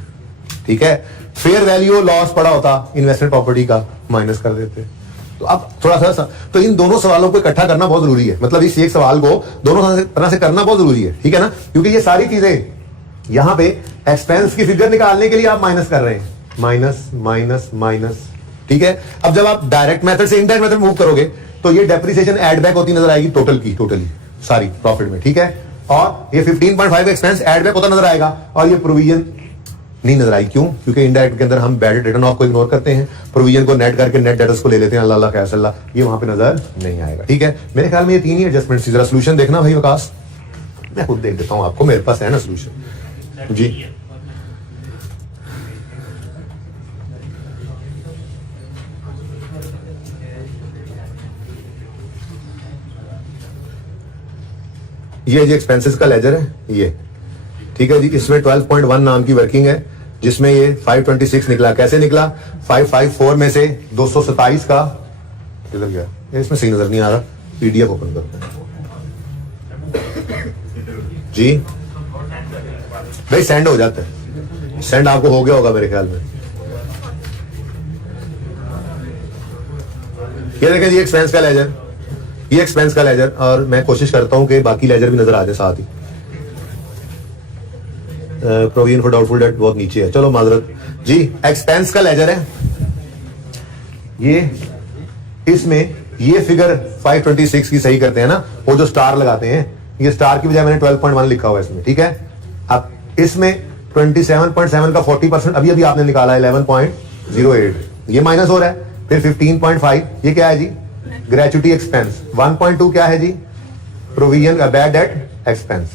ठीक है। फेयर वैल्यू लॉस पड़ा होता इन्वेस्टमेंट प्रॉपर्टी का, माइनस कर देते। तो अब थोड़ा सा तो इन दोनों सवालों को इकट्ठा करना बहुत जरूरी है, मतलब इस एक सवाल को दोनों तरह से करना बहुत जरूरी है, ठीक है ना, क्योंकि ये सारी चीजें यहां पे एक्सपेंस की फिगर निकालने के लिए आप माइनस कर रहे हैं, माइनस माइनस माइनस, ठीक है। अब जब आप डायरेक्ट मेथड से इनडायरेक्ट मेथड मूव करोगे तो ये डेप्रिसिएशन एड बैक होती नजर आएगी टोटली सारी प्रॉफिट में, ठीक है। और ये 15.5 एक्सपेंस एड बैक होता नजर आएगा और ये प्रोविजन नहीं नजर आई। क्यों, क्योंकि इनडायरेक्ट के अंदर हम बैड रिटर्न ऑफ को इग्नोर करते हैं, प्रोविजन को नेट करके नेट डेटर्स को ले लेते हैं, अल्लाह कैसल्ला, ये वहां पे नजर नहीं आएगा, ठीक है। मेरे ख्याल में ये 3 ही एडजस्टमेंट। जरा सोल्यूशन देखना भाई विकास, मैं खुद देख देता हूं आपको, मेरे पास है ना सोल्यूशन जी। ये जी एक्सपेंसेस का लेजर है ये, ठीक है जी। इसमें 12.1 नाम की वर्किंग है जिसमें ये 526 निकला। कैसे निकला, 554 में से 227 का किधर गया, इसमें सही नजर नहीं आ रहा, पीडीएफ ओपन करते हैं जी भाई, सेंड हो जाता है, सेंड आपको हो गया होगा मेरे ख्याल में। ये देखें जी एक्सपेंस का लेजर, ये एक्सपेंस का लेजर, और मैं कोशिश करता हूं कि बाकी लेजर भी नजर आ जाए साथ ही। प्रोविजन फॉर डाउटफुल डेट बहुत नीचे है, चलो माजरत जी। एक्सपेंस का लेजर है ये, इसमें ये फिगर 526 की सही करते हैं ना, वो जो स्टार लगाते हैं, ये स्टार की बजाय मैंने 12.1 लिखा हुआ है इसमें, ठीक है। अब इसमें 27.7 का 40% अभी अभी आपने निकाला 11.08, ये माइनस हो रहा है। फिर 15.5 ये क्या है जी, ग्रेचुइटी एक्सपेंस। 1.2 क्या है जी, प्रोविजन का बैड डेट एक्सपेंस,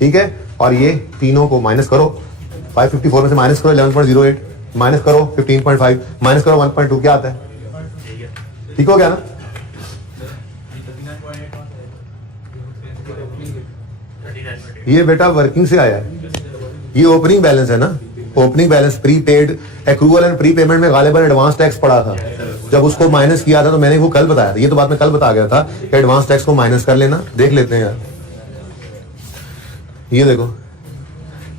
ठीक है। और ये तीनों को माइनस करो, 554 में से माइनस करो 11.08, माइनस करो 15.5, माइनस करो 1.2, क्या आता है? ठीक हो गया ना? ये बेटा वर्किंग से आया है, ये ओपनिंग बैलेंस है ना। Opening balance pre paid accrual and pre payment में गालिबन एडवांस टैक्स पड़ा था। जब उसको माइनस किया था तो मैंने वो कल बताया था, ये तो बात मैं कल बता गया था कि एडवांस टैक्स को माइनस कर लेना। देख लेते हैं यार, ये देखो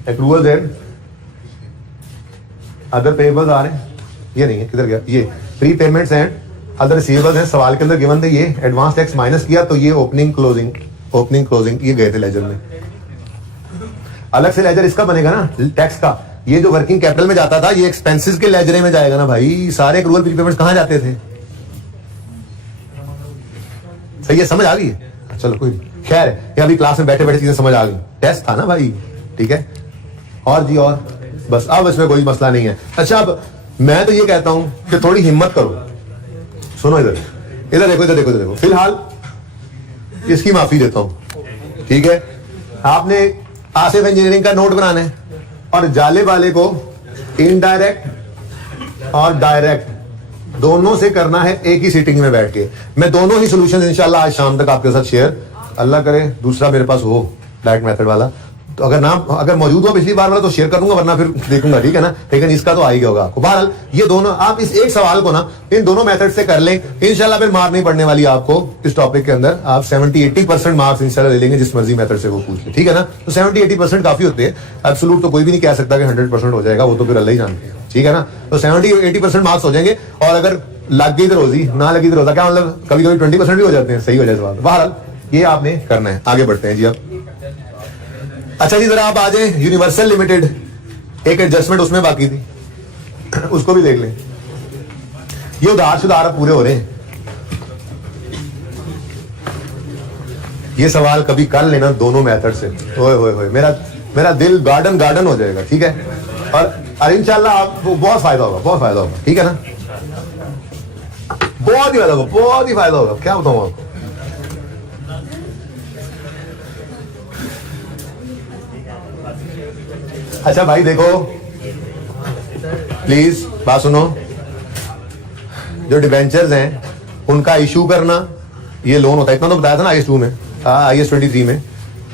एक्रूवल एंड अदर पेएबल्स आ रहे हैं, ये नहीं है, किधर गया? ये pre payments and other receivables हैं, सवाल के अंदर गिवन थे। ये एडवांस टैक्स माइनस किया तो ये ओपनिंग क्लोजिंग ये गए थे लेजर में। अलग से लेजर इसका बनेगा ना टैक्स का। ये जो वर्किंग कैपिटल में जाता था ये एक्सपेंसेस के लेजरे में जाएगा ना भाई। सारे एक्रूवल प्री पेमेंट्स कहां जाते थे? सही है, समझ आ गई है? चलो कोई खैर, ये अभी क्लास में बैठे बैठे चीजें समझ आ गई, टेस्ट था ना भाई, ठीक है। और जी और बस, अब इसमें कोई मसला नहीं है। अच्छा, अब मैं तो ये कहता हूं कि थोड़ी हिम्मत करो। सुनो इधर इधर देखो, इधर देखो, इधर देखो। फिलहाल इसकी माफी देता हूं, ठीक है। आपने आसिफ इंजीनियरिंग का नोट बनाना है और जाले वाले को इनडायरेक्ट और डायरेक्ट दोनों से करना है एक ही सीटिंग में बैठ के। मैं दोनों ही सॉल्यूशन इंशाल्लाह आज शाम तक आपके साथ शेयर, अल्लाह करे दूसरा मेरे पास हो डायरेक्ट मेथड वाला, तो अगर मौजूद हो पिछली बार वाला तो शेयर कर दूंगा, वरना फिर देखूंगा, ठीक है ना। लेकिन इसका तो आ ही होगा आपको। बहरहाल ये दोनों, आप इस एक सवाल को ना इन दोनों मेथड से कर लें, इंशाल्लाह फिर मार नहीं पड़ने वाली आपको इस टॉपिक के अंदर। आप 70-80% मार्क्स इंशाल्लाह ले लेंगे जिस मर्जी मेथड से वो पूछ ले, ठीक है ना। तो 70-80% काफी होते हैं, एब्सोल्यूट तो कोई भी नहीं कह सकता कि 100% हो जाएगा, वो तो फिर अल्लाह ही जानते हैं, ठीक है ना। तो 70-80% मार्क्स हो जाएंगे। और अगर लग गई तो रोजी, ना लगी तो रोजा, क्या मतलब कभी कभी 20% भी हो जाते हैं, सही हो जाए सवाल। बहरहाल ये आपने करना है। आगे बढ़ते हैं जी अब। अच्छा जी, जरा आप आ जाए यूनिवर्सल लिमिटेड, एक एडजस्टमेंट उसमें बाकी थी, उसको भी देख लें। ये उधार शुधार पूरे हो रहे हैं। ये सवाल कभी कर लेना दोनों मेथड से, ओए होए होए, मेरा दिल गार्डन हो जाएगा, ठीक है। और इंशाल्लाह आपको बहुत फायदा होगा, ठीक है ना। बहुत ही फायदा होगा, क्या बताऊं आपको। अच्छा भाई देखो, प्लीज बात सुनो। जो डिबेंचर्स हैं उनका इशू करना, ये लोन होता है, इतना तो बताया था ना IAS 2 में, IAS 23 में,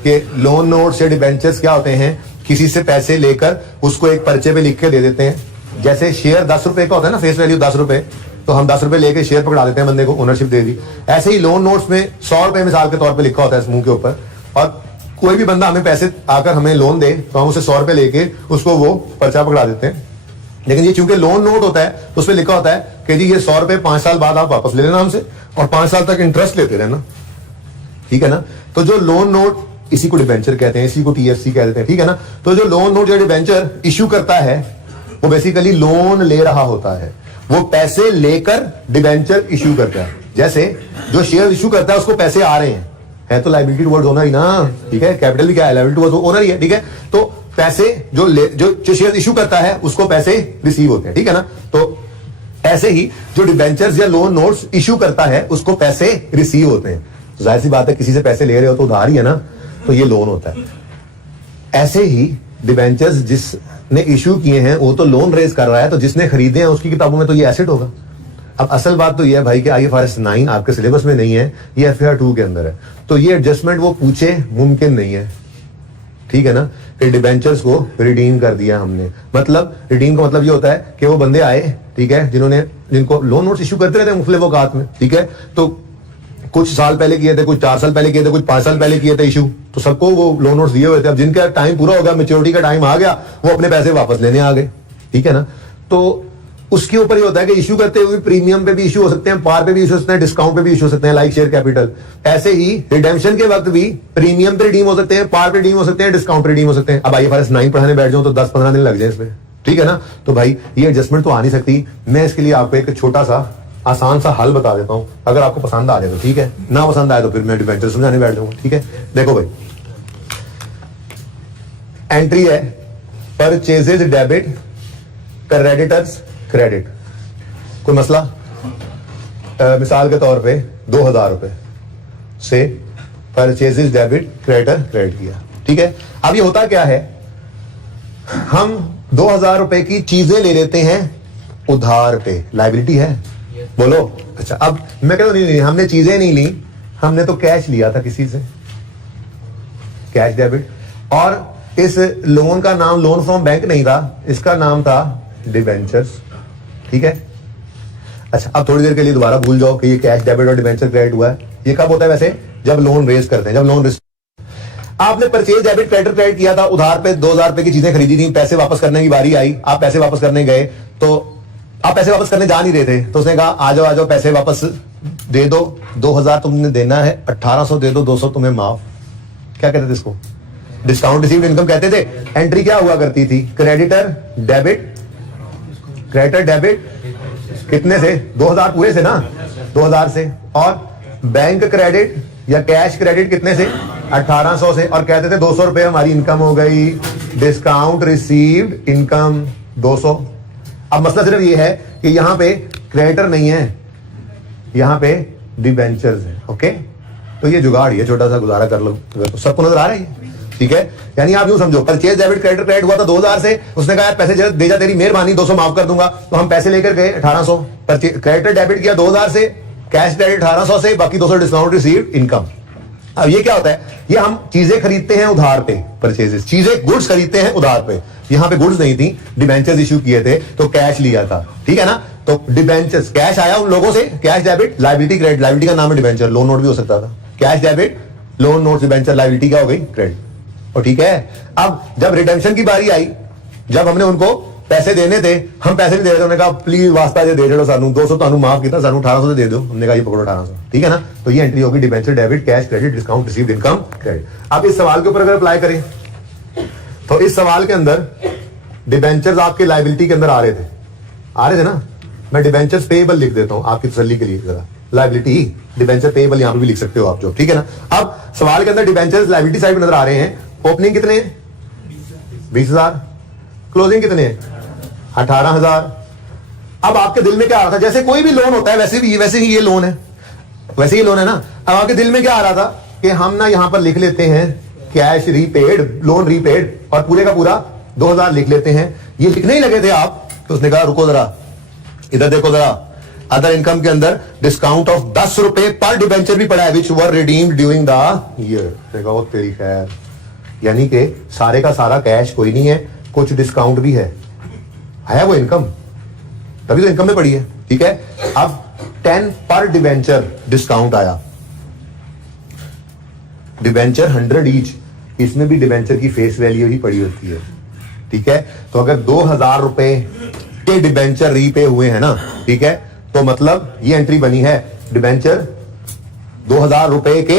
कि लोन नोट्स या डिबेंचर्स क्या होते हैं, किसी से पैसे लेकर उसको एक पर्चे पे लिख के दे देते हैं। जैसे शेयर 10 रुपए का होता है ना, फेस वैल्यू 10 रुपए, तो हम 10 रुपए लेके शेयर पकड़ा देते हैं, बंदे को ओनरशिप दे दी। ऐसे ही लोन नोट्स में 100 रुपए मिसाल के तौर पर लिखा होता है मुंह के ऊपर, और कोई भी बंदा हमें पैसे आकर हमें लोन दे तो हम उसे 100 रुपए लेके उसको वो पर्चा पकड़ा देते हैं। लेकिन ये चूंकि लोन नोट होता है तो उसमें लिखा होता है कि जी ये 100 रुपए 5 साल बाद आप वापस ले लेना हमसे, और 5 साल तक इंटरेस्ट लेते रहना, ठीक है ना। तो जो लोन नोट, इसी को डिबेंचर कहते हैं, इसी को TFC कह देते हैं, ठीक है ना। तो जो लोन नोट या डिबेंचर इश्यू करता है वो बेसिकली लोन ले रहा होता है, वो पैसे लेकर डिबेंचर इश्यू करता है। जैसे जो शेयर इश्यू करता है उसको पैसे आ रहे हैं, है तो लायबिलिटी टुवर्ड्स ओनर ही ना, ठीक है। कैपिटल भी क्या है, लायबिलिटी टुवर्ड्स ओनर ही है, ठीक है। तो पैसे जो शेयर इशू करता है उसको पैसे रिसीव होते हैं, ठीक है ना। तो ऐसे ही जो डिबेंचर्स या लोन नोट्स इशू करता है उसको पैसे रिसीव होते हैं। जाहिर सी बात है, किसी से पैसे ले रहे हो तो उधार ही है ना, तो ये लोन होता है। ऐसे ही डिबेंचर्स जिसने इशू किए हैं वो तो लोन रेज कर रहा है, तो जिसने खरीदे हैं उसकी किताबों में तो ये एसेट होगा। अब असल बात तो ये है भाई कि IFRS 9 आपके सिलेबस में नहीं है, ये FAR 2 के अंदर है, तो ये एडजस्टमेंट वो पूछे मुमकिन नहीं है, ठीक है ना। कि डिबेंचर्स को रिडीम कर दिया हमने, मतलब रिडीम का मतलब ये होता है कि वो बंदे आए, ठीक है, जिनको लोन नोट्स इशू करते रहते हैं मुख्तलिफ औकात में, ठीक है। तो कुछ साल पहले किए थे, कुछ 4 साल पहले किए थे, कुछ 5 साल पहले किए थे इशू, तो सबको वो लोन नोट्स दिए हुए थे। अब जिनका टाइम पूरा हो गया, मेच्योरिटी का टाइम आ गया, वो अपने पैसे वापस लेने आ गए, ठीक है ना। तो उसके ऊपर ही होता है कि इशू करते हुए प्रीमियम पे भी इशू हो सकते हैं, पार पे भी इशू हो सकते हैं, डिस्काउंट पे भी इशू हो सकते हैं, लाइक शेयर कैपिटल। ऐसे ही रिडेम्पशन के वक्त भी प्रीमियम पे रिडीम हो सकते हैं, पार पे रिडीम हो सकते हैं, डिस्काउंट पे रिडीम हो सकते हैं। अब IFRS 9 पढ़ाने बैठ जाऊं तो 10-15 दिन लग जाए इसमें, ठीक है ना। तो भाई ये एडजस्टमेंट तो आ नहीं सकती। मैं इसके लिए आपको एक छोटा सा आसान सा हल बता देता हूं, अगर आपको पसंद आ जाए तो ठीक है, ना पसंद आए तो फिर मैं डिबेंचर समझाने बैठ जाऊंगा, ठीक है। देखो भाई, एंट्री है परचेजेज डेबिट, क्रेडिटर्स क्रेडिट। कोई मसला, मिसाल के तौर पे 2000 रुपए से परचेजेज डेबिट, क्रेडिटर क्रेडिट किया, ठीक है। अब ये होता क्या है, हम 2000 रुपए की चीजें ले लेते हैं उधार पे, लाइबिलिटी है, बोलो। अच्छा, अब मैं कहता हूं नहीं, हमने चीजें नहीं ली, हमने तो कैश लिया था किसी से, कैश डेबिट। और इस लोन का नाम लोन फ्रॉम बैंक नहीं था, इसका नाम था डिबेंचर्स, ठीक है। अच्छा, अब थोड़ी देर के लिए दोबारा भूल जाओ कि ये कैश डेबिट और डिबेंचर क्रेडिट हुआ है। ये कब होता है वैसे? जब लोन रेज करते हैं, जब लोन आपने परचेज डेबिट क्रेडिट क्रेडिट किया था, उधार पे 2000 रुपए की चीजें खरीदी थी, पैसे वापस करने की बारी आई, आप पैसे वापस करने गए, तो आप पैसे वापस करने जा नहीं रहे थे, तो उसने कहा आ जाओ पैसे वापस दे दो, 2000 तुमने देना है, 1800 दे दो, 200 तुम्हें माफ। क्या कहते थे इसको? डिस्काउंट रिसीव्ड इनकम कहते थे। एंट्री क्या हुआ करती थी? क्रेडिटर डेबिट, क्रेडिटर डेबिट कितने से? 2000 पूरे से ना, 2000 से। और बैंक क्रेडिट या कैश क्रेडिट कितने से? 1800 से। और कहते थे 200 रुपए हमारी इनकम हो गई, डिस्काउंट रिसीव्ड इनकम 200। अब मसला सिर्फ ये है कि यहां पे क्रेडिटर नहीं है, यहां पे डिबेंचर्स है। ओके, तो ये जुगाड़, ये छोटा सा गुजारा कर लो, तो सबको नजर आ रहा है, ठीक है। यानी आप यूं समझो, परचेज डेबिट क्रेडिट क्रेडिट हुआ था 2000 से, उसने कहा यार पैसे दे जा, तेरी मेहरबानी, 200 माफ कर दूंगा, तो हम पैसे लेकर गए 1800। क्रेडिटर डेबिट किया 2000 से, कैश क्रेडिट 1800 से, बाकी 200 डिस्काउंट रिसीव्ड इनकम। अब ये क्या होता है? ये हम चीजें खरीदते हैं उधार पे, परचेजेस, चीजें गुड्स खरीदते हैं उधार पे। यहां पे गुड्स नहीं थी, डिबेंचर्स इश्यू किए थे, तो कैश लिया था, ठीक है ना। तो डिबेंचर्स, कैश आया उन लोगों से, cash debit, liability credit, liability का नाम है डिबेंचर, लोन नोट भी हो सकता था। Cash debit, loan note, debenture, liability क्या हो गई? क्रेडिट। और ठीक है, अब जब रिडेम्पशन की बारी आई, जब हमने उनको पैसे देने थे, हम पैसे नहीं दे रहे थे, उन्होंने कहा प्लीज वास्ता जे दे दो सानू, 200 तानू माफ किया, सानू 1800 दे दो, हमने कहा ये पकड़ो 1800, ठीक है ना। तो ये एंट्री होगी debenture debit, cash credit, discount received income credit. अब इस सवाल के ऊपर अगर अप्लाई करें, तो इस सवाल के अंदर डिबेंचर्स आपके लायबिलिटी के अंदर आ रहे थे ना। मैं डिबेंचर्स पेएबल लिख देता हूं आपकी तसल्ली के लिए, जरा लायबिलिटी डिबेंचर पेएबल यहां पर भी लिख सकते हो आप, जो ठीक है ना। अब सवाल के अंदर डिबेंचर्स लायबिलिटी साइड में नजर आ रहे हैं। ओपनिंग कितने हैं? 20000। क्लोजिंग कितने हैं? 18000। अब आपके दिल में क्या आ रहा था? जैसे कोई भी लोन होता है वैसे ही ये लोन है, वैसे ही लोन है ना। अब आपके दिल में क्या आ रहा था कि हम ना यहां पर लिख लेते हैं कैश रीपेड, लोन रीपेड, और पूरे का पूरा 2000 लिख लेते हैं। ये लिखने ही लगे थे आप, तो उसने कहा रुको जरा, इधर देखो जरा, अदर इनकम के अंदर डिस्काउंट ऑफ 10 रुपए पर डिबेंचर भी पड़ा है, विच वर रिडीम्ड ड्यूरिंग द ईयर। देखा वो तेरी खैर, यानी कि सारे का सारा कैश कोई नहीं है, कुछ डिस्काउंट भी है वो इनकम, तभी तो इनकम में पड़ी है, ठीक है। अब 10 पर डिबेंचर डिस्काउंट आया, डिबेंचर 100 ईच, इसमें भी डिबेंचर की फेस वैल्यू ही पड़ी होती है, ठीक है। तो अगर 2000 रुपए के डिबेंचर रीपे हुए हैं ना, ठीक है, तो मतलब ये एंट्री बनी है, डिबेंचर 2000 रुपए के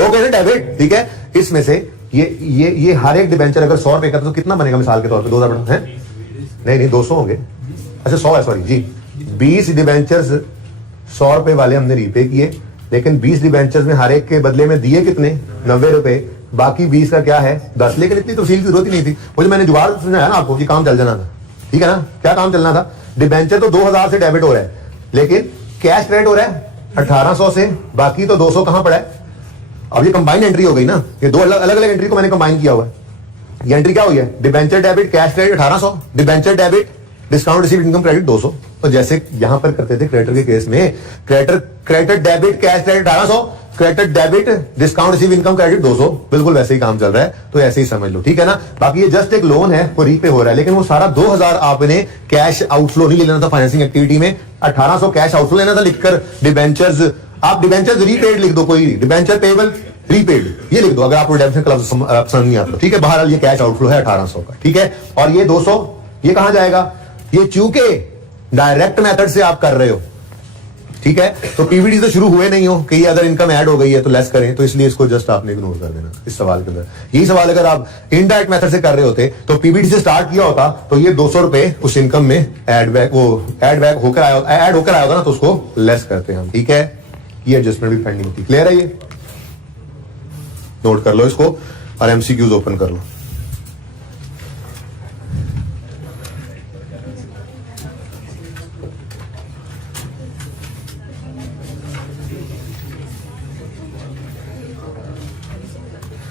हो गए ना डेबिट, ठीक है। इसमें से ये हर एक डिबेंचर अगर 100 रुपए का, तो कितना बनेगा मिसाल के तौर पे? 2000 है, नहीं 200 होंगे, अच्छा 100 है, सॉरी जी। 20 डिबेंचर्स 100 रुपए वाले हमने रीपे किए, लेकिन 20 डिबेंचर्स में हर एक के बदले में दिए कितने? 90 रुपए, बाकी 20 का क्या है? 10। लेकिन इतनी तफसील की जरूरत ही नहीं थी, वो जो मैंने जुगाड़ समझाया ना आपको कि काम चल जाना था, ठीक है ना। क्या काम चलना था? डिबेंचर तो 2000 से डेबिट हो रहा है, लेकिन कैश क्रेडिट हो रहा है 1800 से, बाकी तो 200 कहां पड़ा है? अब ये कंबाइंड एंट्री हो गई ना, ये दो अलग अलग एंट्री को मैंने कंबाइन किया हुआ है। ये एंट्री क्या हुई है? Debenture debit cash credit 1800, debenture debit discount received income credit 200। तो जैसे यहां पर करते थे क्रेडिटर के केस में, creditor debit cash credit 1800, creditor debit discount receive income credit 200, बिल्कुल वैसे ही काम चल रहा है, तो ऐसे ही समझ लो, ठीक है ना। बाकी ये जस्ट एक लोन है, वो रीपे हो रहा है, लेकिन वो सारा 2000 आपने कैश आउटफ्लो नहीं लेना था फाइनेंसिंग एक्टिविटी में, 1800 कैश आउटफ्लो लेना था लिखकर। डिबेंचर्स, आप डिबेंचर्स रीपेड लिख दो, कोई डिबेंचर पेबल रीपेड ये लिख दो, अगर आपको रिडेम्पशन क्लब पसंद नहीं आता, ठीक है। बहरहाल ये कैश आउटफ्लो है 1800 का, ठीक है। और ये 200 ये कहां जाएगा? ये चूंकि डायरेक्ट मेथड से आप कर रहे हो, ठीक है, तो पीवीडी तो शुरू हुए नहीं हो कि ये अदर इनकम ऐड हो गई है तो लेस करें, तो इसलिए इसको जस्ट आपने इग्नोर कर देना इस सवाल के अंदर। यही सवाल अगर आप इनडायरेक्ट मेथड से कर रहे होते तो पीवीडी से स्टार्ट किया होता, तो ये 200 रुपए उस इनकम में ऐड बैक होकर आया होगा ना, तो उसको लेस करते हैं हम, ठीक है। ये एडजस्टमेंट भी पेंडिंग थी, क्लियर है? ये नोट कर लो इसको और एमसीक्यूज ओपन कर लो।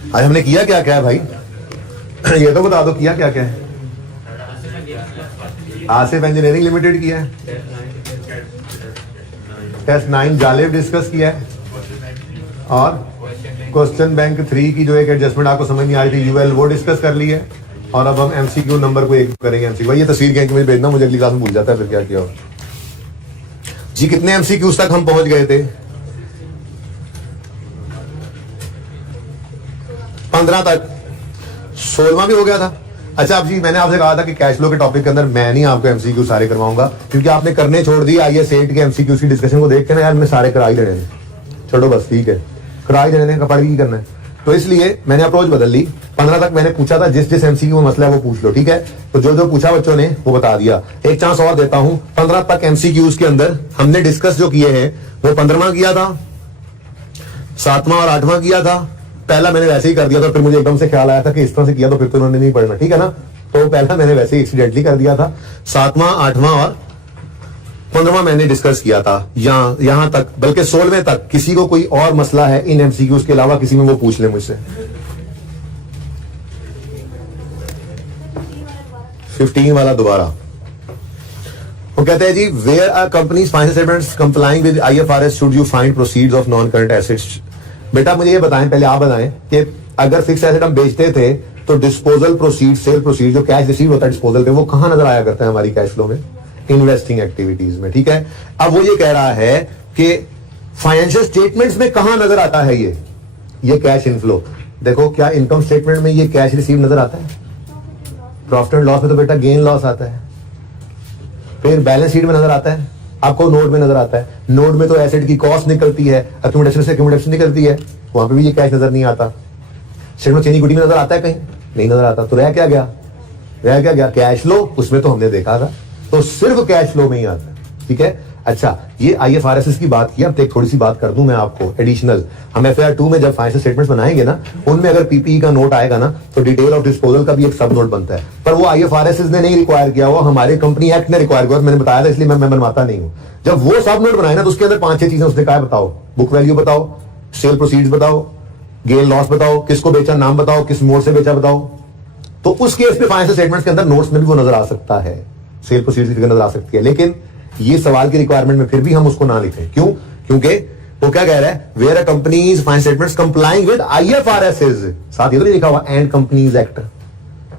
आज हमने किया क्या क्या है भाई? ये तो बता दो किया क्या क्या है। आसिफ इंजीनियरिंग लिमिटेड किया है, टेस्ट 9 जालिब डिस्कस किया है, और क्वेश्चन बैंक 3 की जो एक एडजस्टमेंट आपको समझ नहीं आ रही थी यूएल वो डिस्कस कर ली है। और अब हम एमसीक्यू नंबर को एक करेंगे। एमसीक्यू भाई ये तस्वीर कहीं मुझे भेजना, मुझे अगली क्लास में भूल जाता है फिर क्या किया जी। कितने एमसीक्यूज तक हम पहुंच गए थे? 15 तक, 16वां भी हो गया था। अच्छा अब जी मैंने आपसे कहा था कि कैश फ्लो के टॉपिक के अंदर मैं नहीं आपको एमसीक्यू सारे करवाऊंगा, क्योंकि आपने करने छोड़ दिए। आइए सेट के एमसीक्यू की डिस्कशन को देख के ना यार मैं सारे करा ही देने हैं, छोड़ो बस ठीक है, करा ही देने का पढ़ ही करना है। तो इसलिए मैंने अप्रोच बदल ली। 15 तक मैंने पूछा था जिस जिस एमसीक्यू में मसला है वो पूछ लो, ठीक है। तो जो जो पूछा बच्चों ने वो बता दिया। एक चांस और देता हूं, 15 तक एमसीक्यूज के अंदर हमने डिस्कस जो किए हैं वो 15वां किया था, 7वां और 8वां किया था। पहला मैंने वैसे ही कर दिया था, फिर मुझे एकदम से ख्याल आया था कि इस तरह से किया तो फिर तो उन्होंने नहीं पढ़ना, ठीक है ना। तो पहला मैंने वैसे ही एक्सीडेंटली कर दिया था। 7वां 8वां और 15वां मैंने डिस्कस किया था। यहां तक, बल्कि 16वें तक किसी को कोई और मसला है इन एमसीक्यूज के अलावा किसी में, वो पूछ ले मुझसे। 15 वाला दोबारा वो कहते हैं जी, where are companies financial statements complying with IFRS should you find proceeds of non current assets. बेटा मुझे ये बताएं, पहले आप बताएं कि अगर फिक्स एसेट हम बेचते थे तो डिस्पोजल प्रोसीड, सेल प्रोसीड, जो कैश रिसीव होता है डिस्पोजल पे, वो कहां नजर आया करता है हमारी कैश फ्लो में? इन्वेस्टिंग एक्टिविटीज में, ठीक है। अब वो ये कह रहा है कि फाइनेंशियल स्टेटमेंट्स में कहां नजर आता है ये कैश इनफ्लो। देखो क्या इनकम स्टेटमेंट में ये कैश रिसीव नजर आता है? प्रॉफिट एंड लॉस में तो बेटा गेन लॉस आता है। फिर बैलेंस शीट में नजर आता है, आपको नोट में नजर आता है। नोट में तो एसेट की कॉस्ट निकलती है, अक्यूमुलेशन से अक्यूमुलेशन निकलती है, वहां पे भी ये कैश नजर नहीं आता। शेयर में चेंज इक्विटी में नजर आता है कहीं? नहीं नजर आता। तो रह क्या गया? कैश फ्लो, उसमें तो हमने देखा था, तो सिर्फ कैश फ्लो में ही आता है, ठीक है। अच्छा ये आईएफआरएस की बात की, अब एक थोड़ी सी बात कर दूं मैं आपको एडिशनल। हम एफआईआर 2 में जब फाइनेंशियल स्टेटमेंट्स बनाएंगे ना, उनमें अगर पीपीई का नोट आएगा ना तो डिटेल ऑफ डिस्पोजल का भी एक सब नोट बनता है, पर वो आईएफआरएस ने नहीं रिक्वायर किया, वो हमारे कंपनी एक्ट ने रिक्वायर किया। मैंने बताया था इसलिए मैं बनवाता नहीं हूं। जब वो सब नोट बनाए ना तो उसके अंदर 5-6 चीजें उसने कहा, बताओ बुक वैल्यू बताओ, सेल प्रोसीड्स बताओ, गेन लॉस बताओ, किसको बेचा नाम बताओ, किस मोड से बेचा बताओ। तो उस केस पे फाइनेंशियल स्टेटमेंट्स के अंदर नोट्स में भी वो नजर आ सकता है, सेल प्रोसीड्स की नजर आ सकती है। लेकिन ये सवाल की रिक्वायरमेंट में फिर भी हम उसको ना लिखें, क्यों? क्योंकि वो क्या कह रहा है, where a companies financial statements complying with IFRS, साथ ये तो नहीं लिखा हुआ and companies act,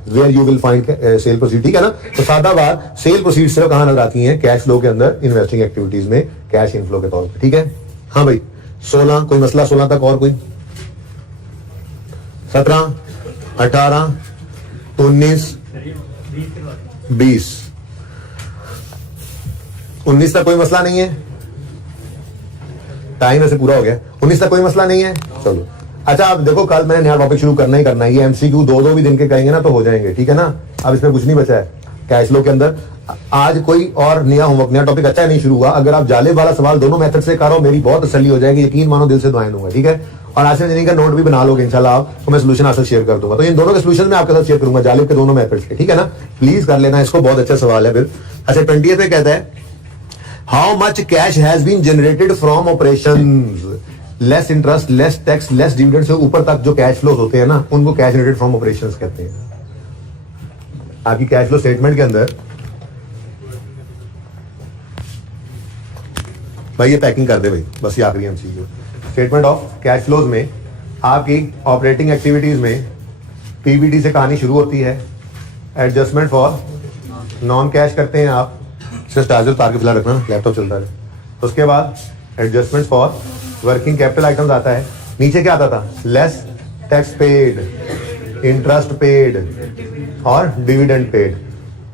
where you will find sale proceed, ठीक है ना। तो सादा बात, सेल प्रोसीड सिर्फ कहां नजर आती है? कैश फ्लो के अंदर, इन्वेस्टिंग एक्टिविटीज में कैश इनफ्लो के तौर पर, ठीक है। हाँ भाई 16 कोई मसला? 16 तक और कोई? 17 18 19 20 19 तक कोई मसला नहीं है, टाइम ऐसे पूरा हो गया। 19 तक कोई मसला नहीं है, चलो। अच्छा अब देखो, कल मैंने नया टॉपिक शुरू करना ही करना है। ये एमसीक्यू 2-2 भी दिन के करेंगे ना तो हो जाएंगे, ठीक है ना। अब इसमें कुछ नहीं बचा है कैश फ्लो के अंदर। आज कोई और नया होमवर्क, नया टॉपिक अच्छा नहीं शुरू हुआ। अगर आप जालिब वाला सवाल दोनों मेथड से करो, मेरी बहुत तसल्ली हो जाएगी, यकीन मानो दिल से दुआएं दूंगा, ठीक है। और आज से का नोट भी बना लोगे इंशाल्लाह आप, तो मैं सोल्यूशन आपसे शेयर कर दूंगा। तो इन दोनों के सोल्यूशन मैं आपके साथ शेयर करूंगा, जालिब के दोनों मेथड्स के, ठीक है ना। प्लीज कर लेना इसको, बहुत अच्छा सवाल है। फिर अच्छा 20 पे कहता है, how much cash has been generated from operations, less interest, less tax, less dividend से ऊपर तक जो कैश फ्लोज होते हैं ना, उनको कैश जनरेटेड फ्रॉम ऑपरेशंस कहते हैं। आपकी कैश फ्लो स्टेटमेंट के अंदर भाई ये पैकिंग कर दे भाई, बस ये आखिरी MCQ. Statement of cash flows में आपकी ऑपरेटिंग एक्टिविटीज में पीबीटी से कहानी शुरू होती है। एडजस्टमेंट फॉर नॉन कैश करते हैं आप, सिर्फ चार्जर उतार के फिलहाल रखना, लैपटॉप चलता है। तो उसके बाद adjustment for working capital items आता है। नीचे क्या आता था? Less tax paid, interest paid और डिविडेंड पेड।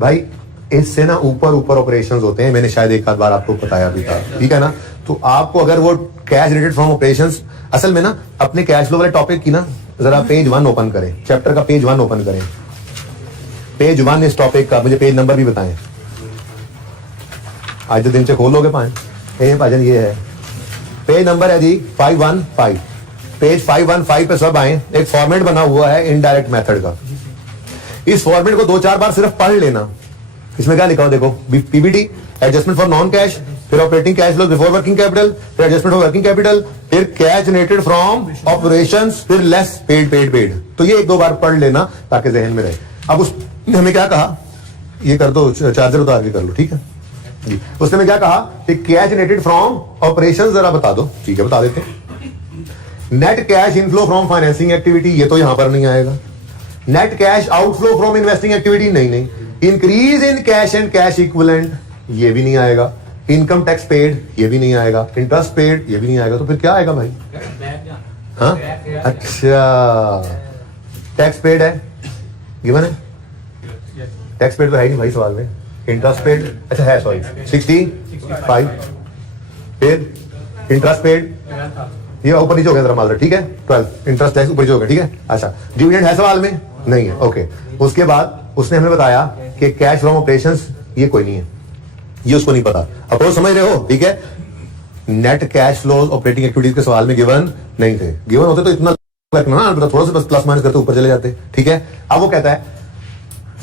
भाई इससे ना ऊपर ऊपर ऑपरेशंस होते हैं, मैंने शायद एक आध बार आपको बताया भी था, ठीक है ना। तो आपको अगर वो कैश रिलेटेड फ्रॉम ऑपरेशंस, असल में ना अपने कैश फ्लो वाले टॉपिक की ना जरा पेज 1 ओपन करें, चैप्टर का पेज 1 ओपन करें, पेज 1 इस टॉपिक का, मुझे पेज नंबर भी बताएं। आज तो दिन से खोलोगे भाजन, ये है पेज नंबर है जी 515, पेज 515 पे सब आए। एक फॉर्मेट बना हुआ है इनडायरेक्ट मेथड का, इस फॉर्मेट को 2-4 बार सिर्फ पढ़ लेना। इसमें क्या लिखा हो देखो, PBT, adjustment for non cash, फिर operating cash flow before working capital, फिर एडजस्टमेंट ऑफ वर्किंग कैपिटल, फिर कैश जनरेटेड फ्रॉम ऑपरेशंस, फिर लेस पेड। तो ये एक दो बार पढ़ लेना ताकि जहन में रहे। अब उसने हमें क्या कहा, ये कर दो, चार्जर उतार के कर लो, ठीक है जी। उसने हमें क्या कहा कि कैश जनरेटेड फ्रॉम ऑपरेशंस जरा बता दो, ठीक है बता देते हैं। Net cash inflow from financing activity, ये तो यहां पर नहीं आएगा। Net cash outflow from investing activity, नहीं। Increase in cash and cash equivalent, ये भी नहीं आएगा। इनकम टैक्स पेड, ये भी नहीं आएगा। इंटरेस्ट पेड, ये भी नहीं आएगा। तो फिर क्या आएगा भाई? हाँ अच्छा, टैक्स पेड है, गिवन है। टैक्स पेड तो है ही नहीं भाई सवाल में। इंटरेस्ट पेड, अच्छा है, सॉरी 65। फिर इंटरेस्ट पेड, ये ऊपर नीचे हो गया जरा माजरा, ठीक है 12। इंटरेस्ट टैक्स ऊपर नीचे हो गया, ठीक है। अच्छा, डिविडेंड है सवाल में? नहीं है, ओके। उसके बाद उसने हमें बताया कि कैश फ्रॉम ऑपरेशंस, ये कोई नहीं है, ये उसको नहीं पता। अप्रोच समझ रहे हो, ठीक है। Net cash flows operating activities के सवाल में गिवन नहीं थे। गिवन होते तो इतना रखना ना, थोड़ा सा बस प्लस माइनस करते ऊपर चले जाते, ठीक है। अब वो कहता है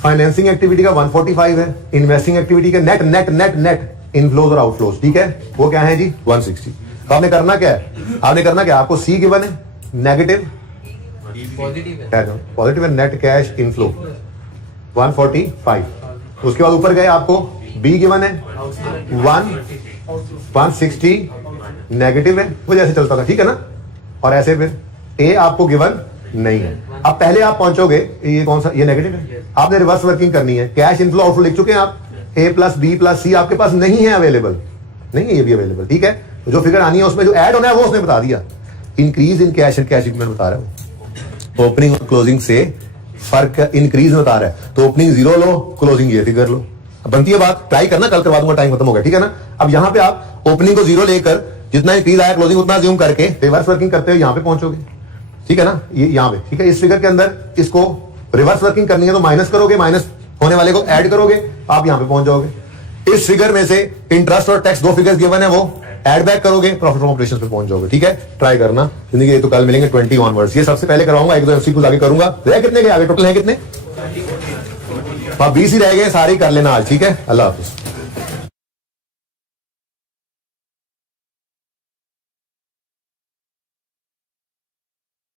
फाइनेंसिंग एक्टिविटी का 145 है, इन्वेस्टिंग एक्टिविटी का net net net net inflows और आउटफ्लोज, ठीक है, वो क्या है जी 160। तो आपने करना क्या है, आपको सी गिवन है, नेगेटिव पॉजिटिव है, नेट कैश इनफ्लो 145। उसके बाद ऊपर गए, आपको बी गिवन है 160 नेगेटिव है, वो जैसे चलता था, ठीक है ना। और ऐसे फिर ए आपको गिवन नहीं है। अब पहले आप पहुंचोगे, ये कौन सा, ये नेगेटिव है, आपने रिवर्स वर्किंग करनी है। कैश इनफ्लो आउटफ्लो लिख चुके हैं आप, ए प्लस बी प्लस सी आपके पास नहीं है अवेलेबल, नहीं है ये भी अवेलेबल, ठीक है। तो जो फिगर आनी है उसमें जो ऐड होना है वो उसने बता दिया। Increase in cash and cash equivalent बता रहा है, ओपनिंग और क्लोजिंग से फर्क इंक्रीज बता रहा है। तो ओपनिंग 0 लो, क्लोजिंग ये फिगर लो। अब बनती है बात, ट्राई करना, कल करवा दूंगा, टाइम खत्म हो गया, ठीक है ना। अब यहां पे आप ओपनिंग को 0 लेकर जितना इंक्रीज आया क्लोजिंग उतना ज्यूम करके रिवर्स वर्किंग करते हुए यहां पे पहुंचोगे, ठीक है ना। ये यहां पे, ठीक है। इस फिगर के अंदर इसको रिवर्स वर्किंग करनी है तो माइनस करोगे, माइनस होने वाले को ऐड करोगे, आप यहां पे पहुंच जाओगे। इस फिगर में से इंटरेस्ट और टैक्स दो फिगर्स गिवन है, वो ऐड बैक करोगे, प्रॉफिट फ्रॉम ऑपरेशन पे पहुंच जाओगे, ठीक है। ट्राई करना, जिंदगी ये तो कल मिलेंगे 20 ऑनवर्ड्स। ये सबसे पहले करवाऊंगा, एक दो एमसीक्यूज आगे करूंगा। रह कितने के आगे, टोटल है कितने? 20 ही रह गए, सारे कर लेना आज, ठीक है। अल्लाह हाफिज।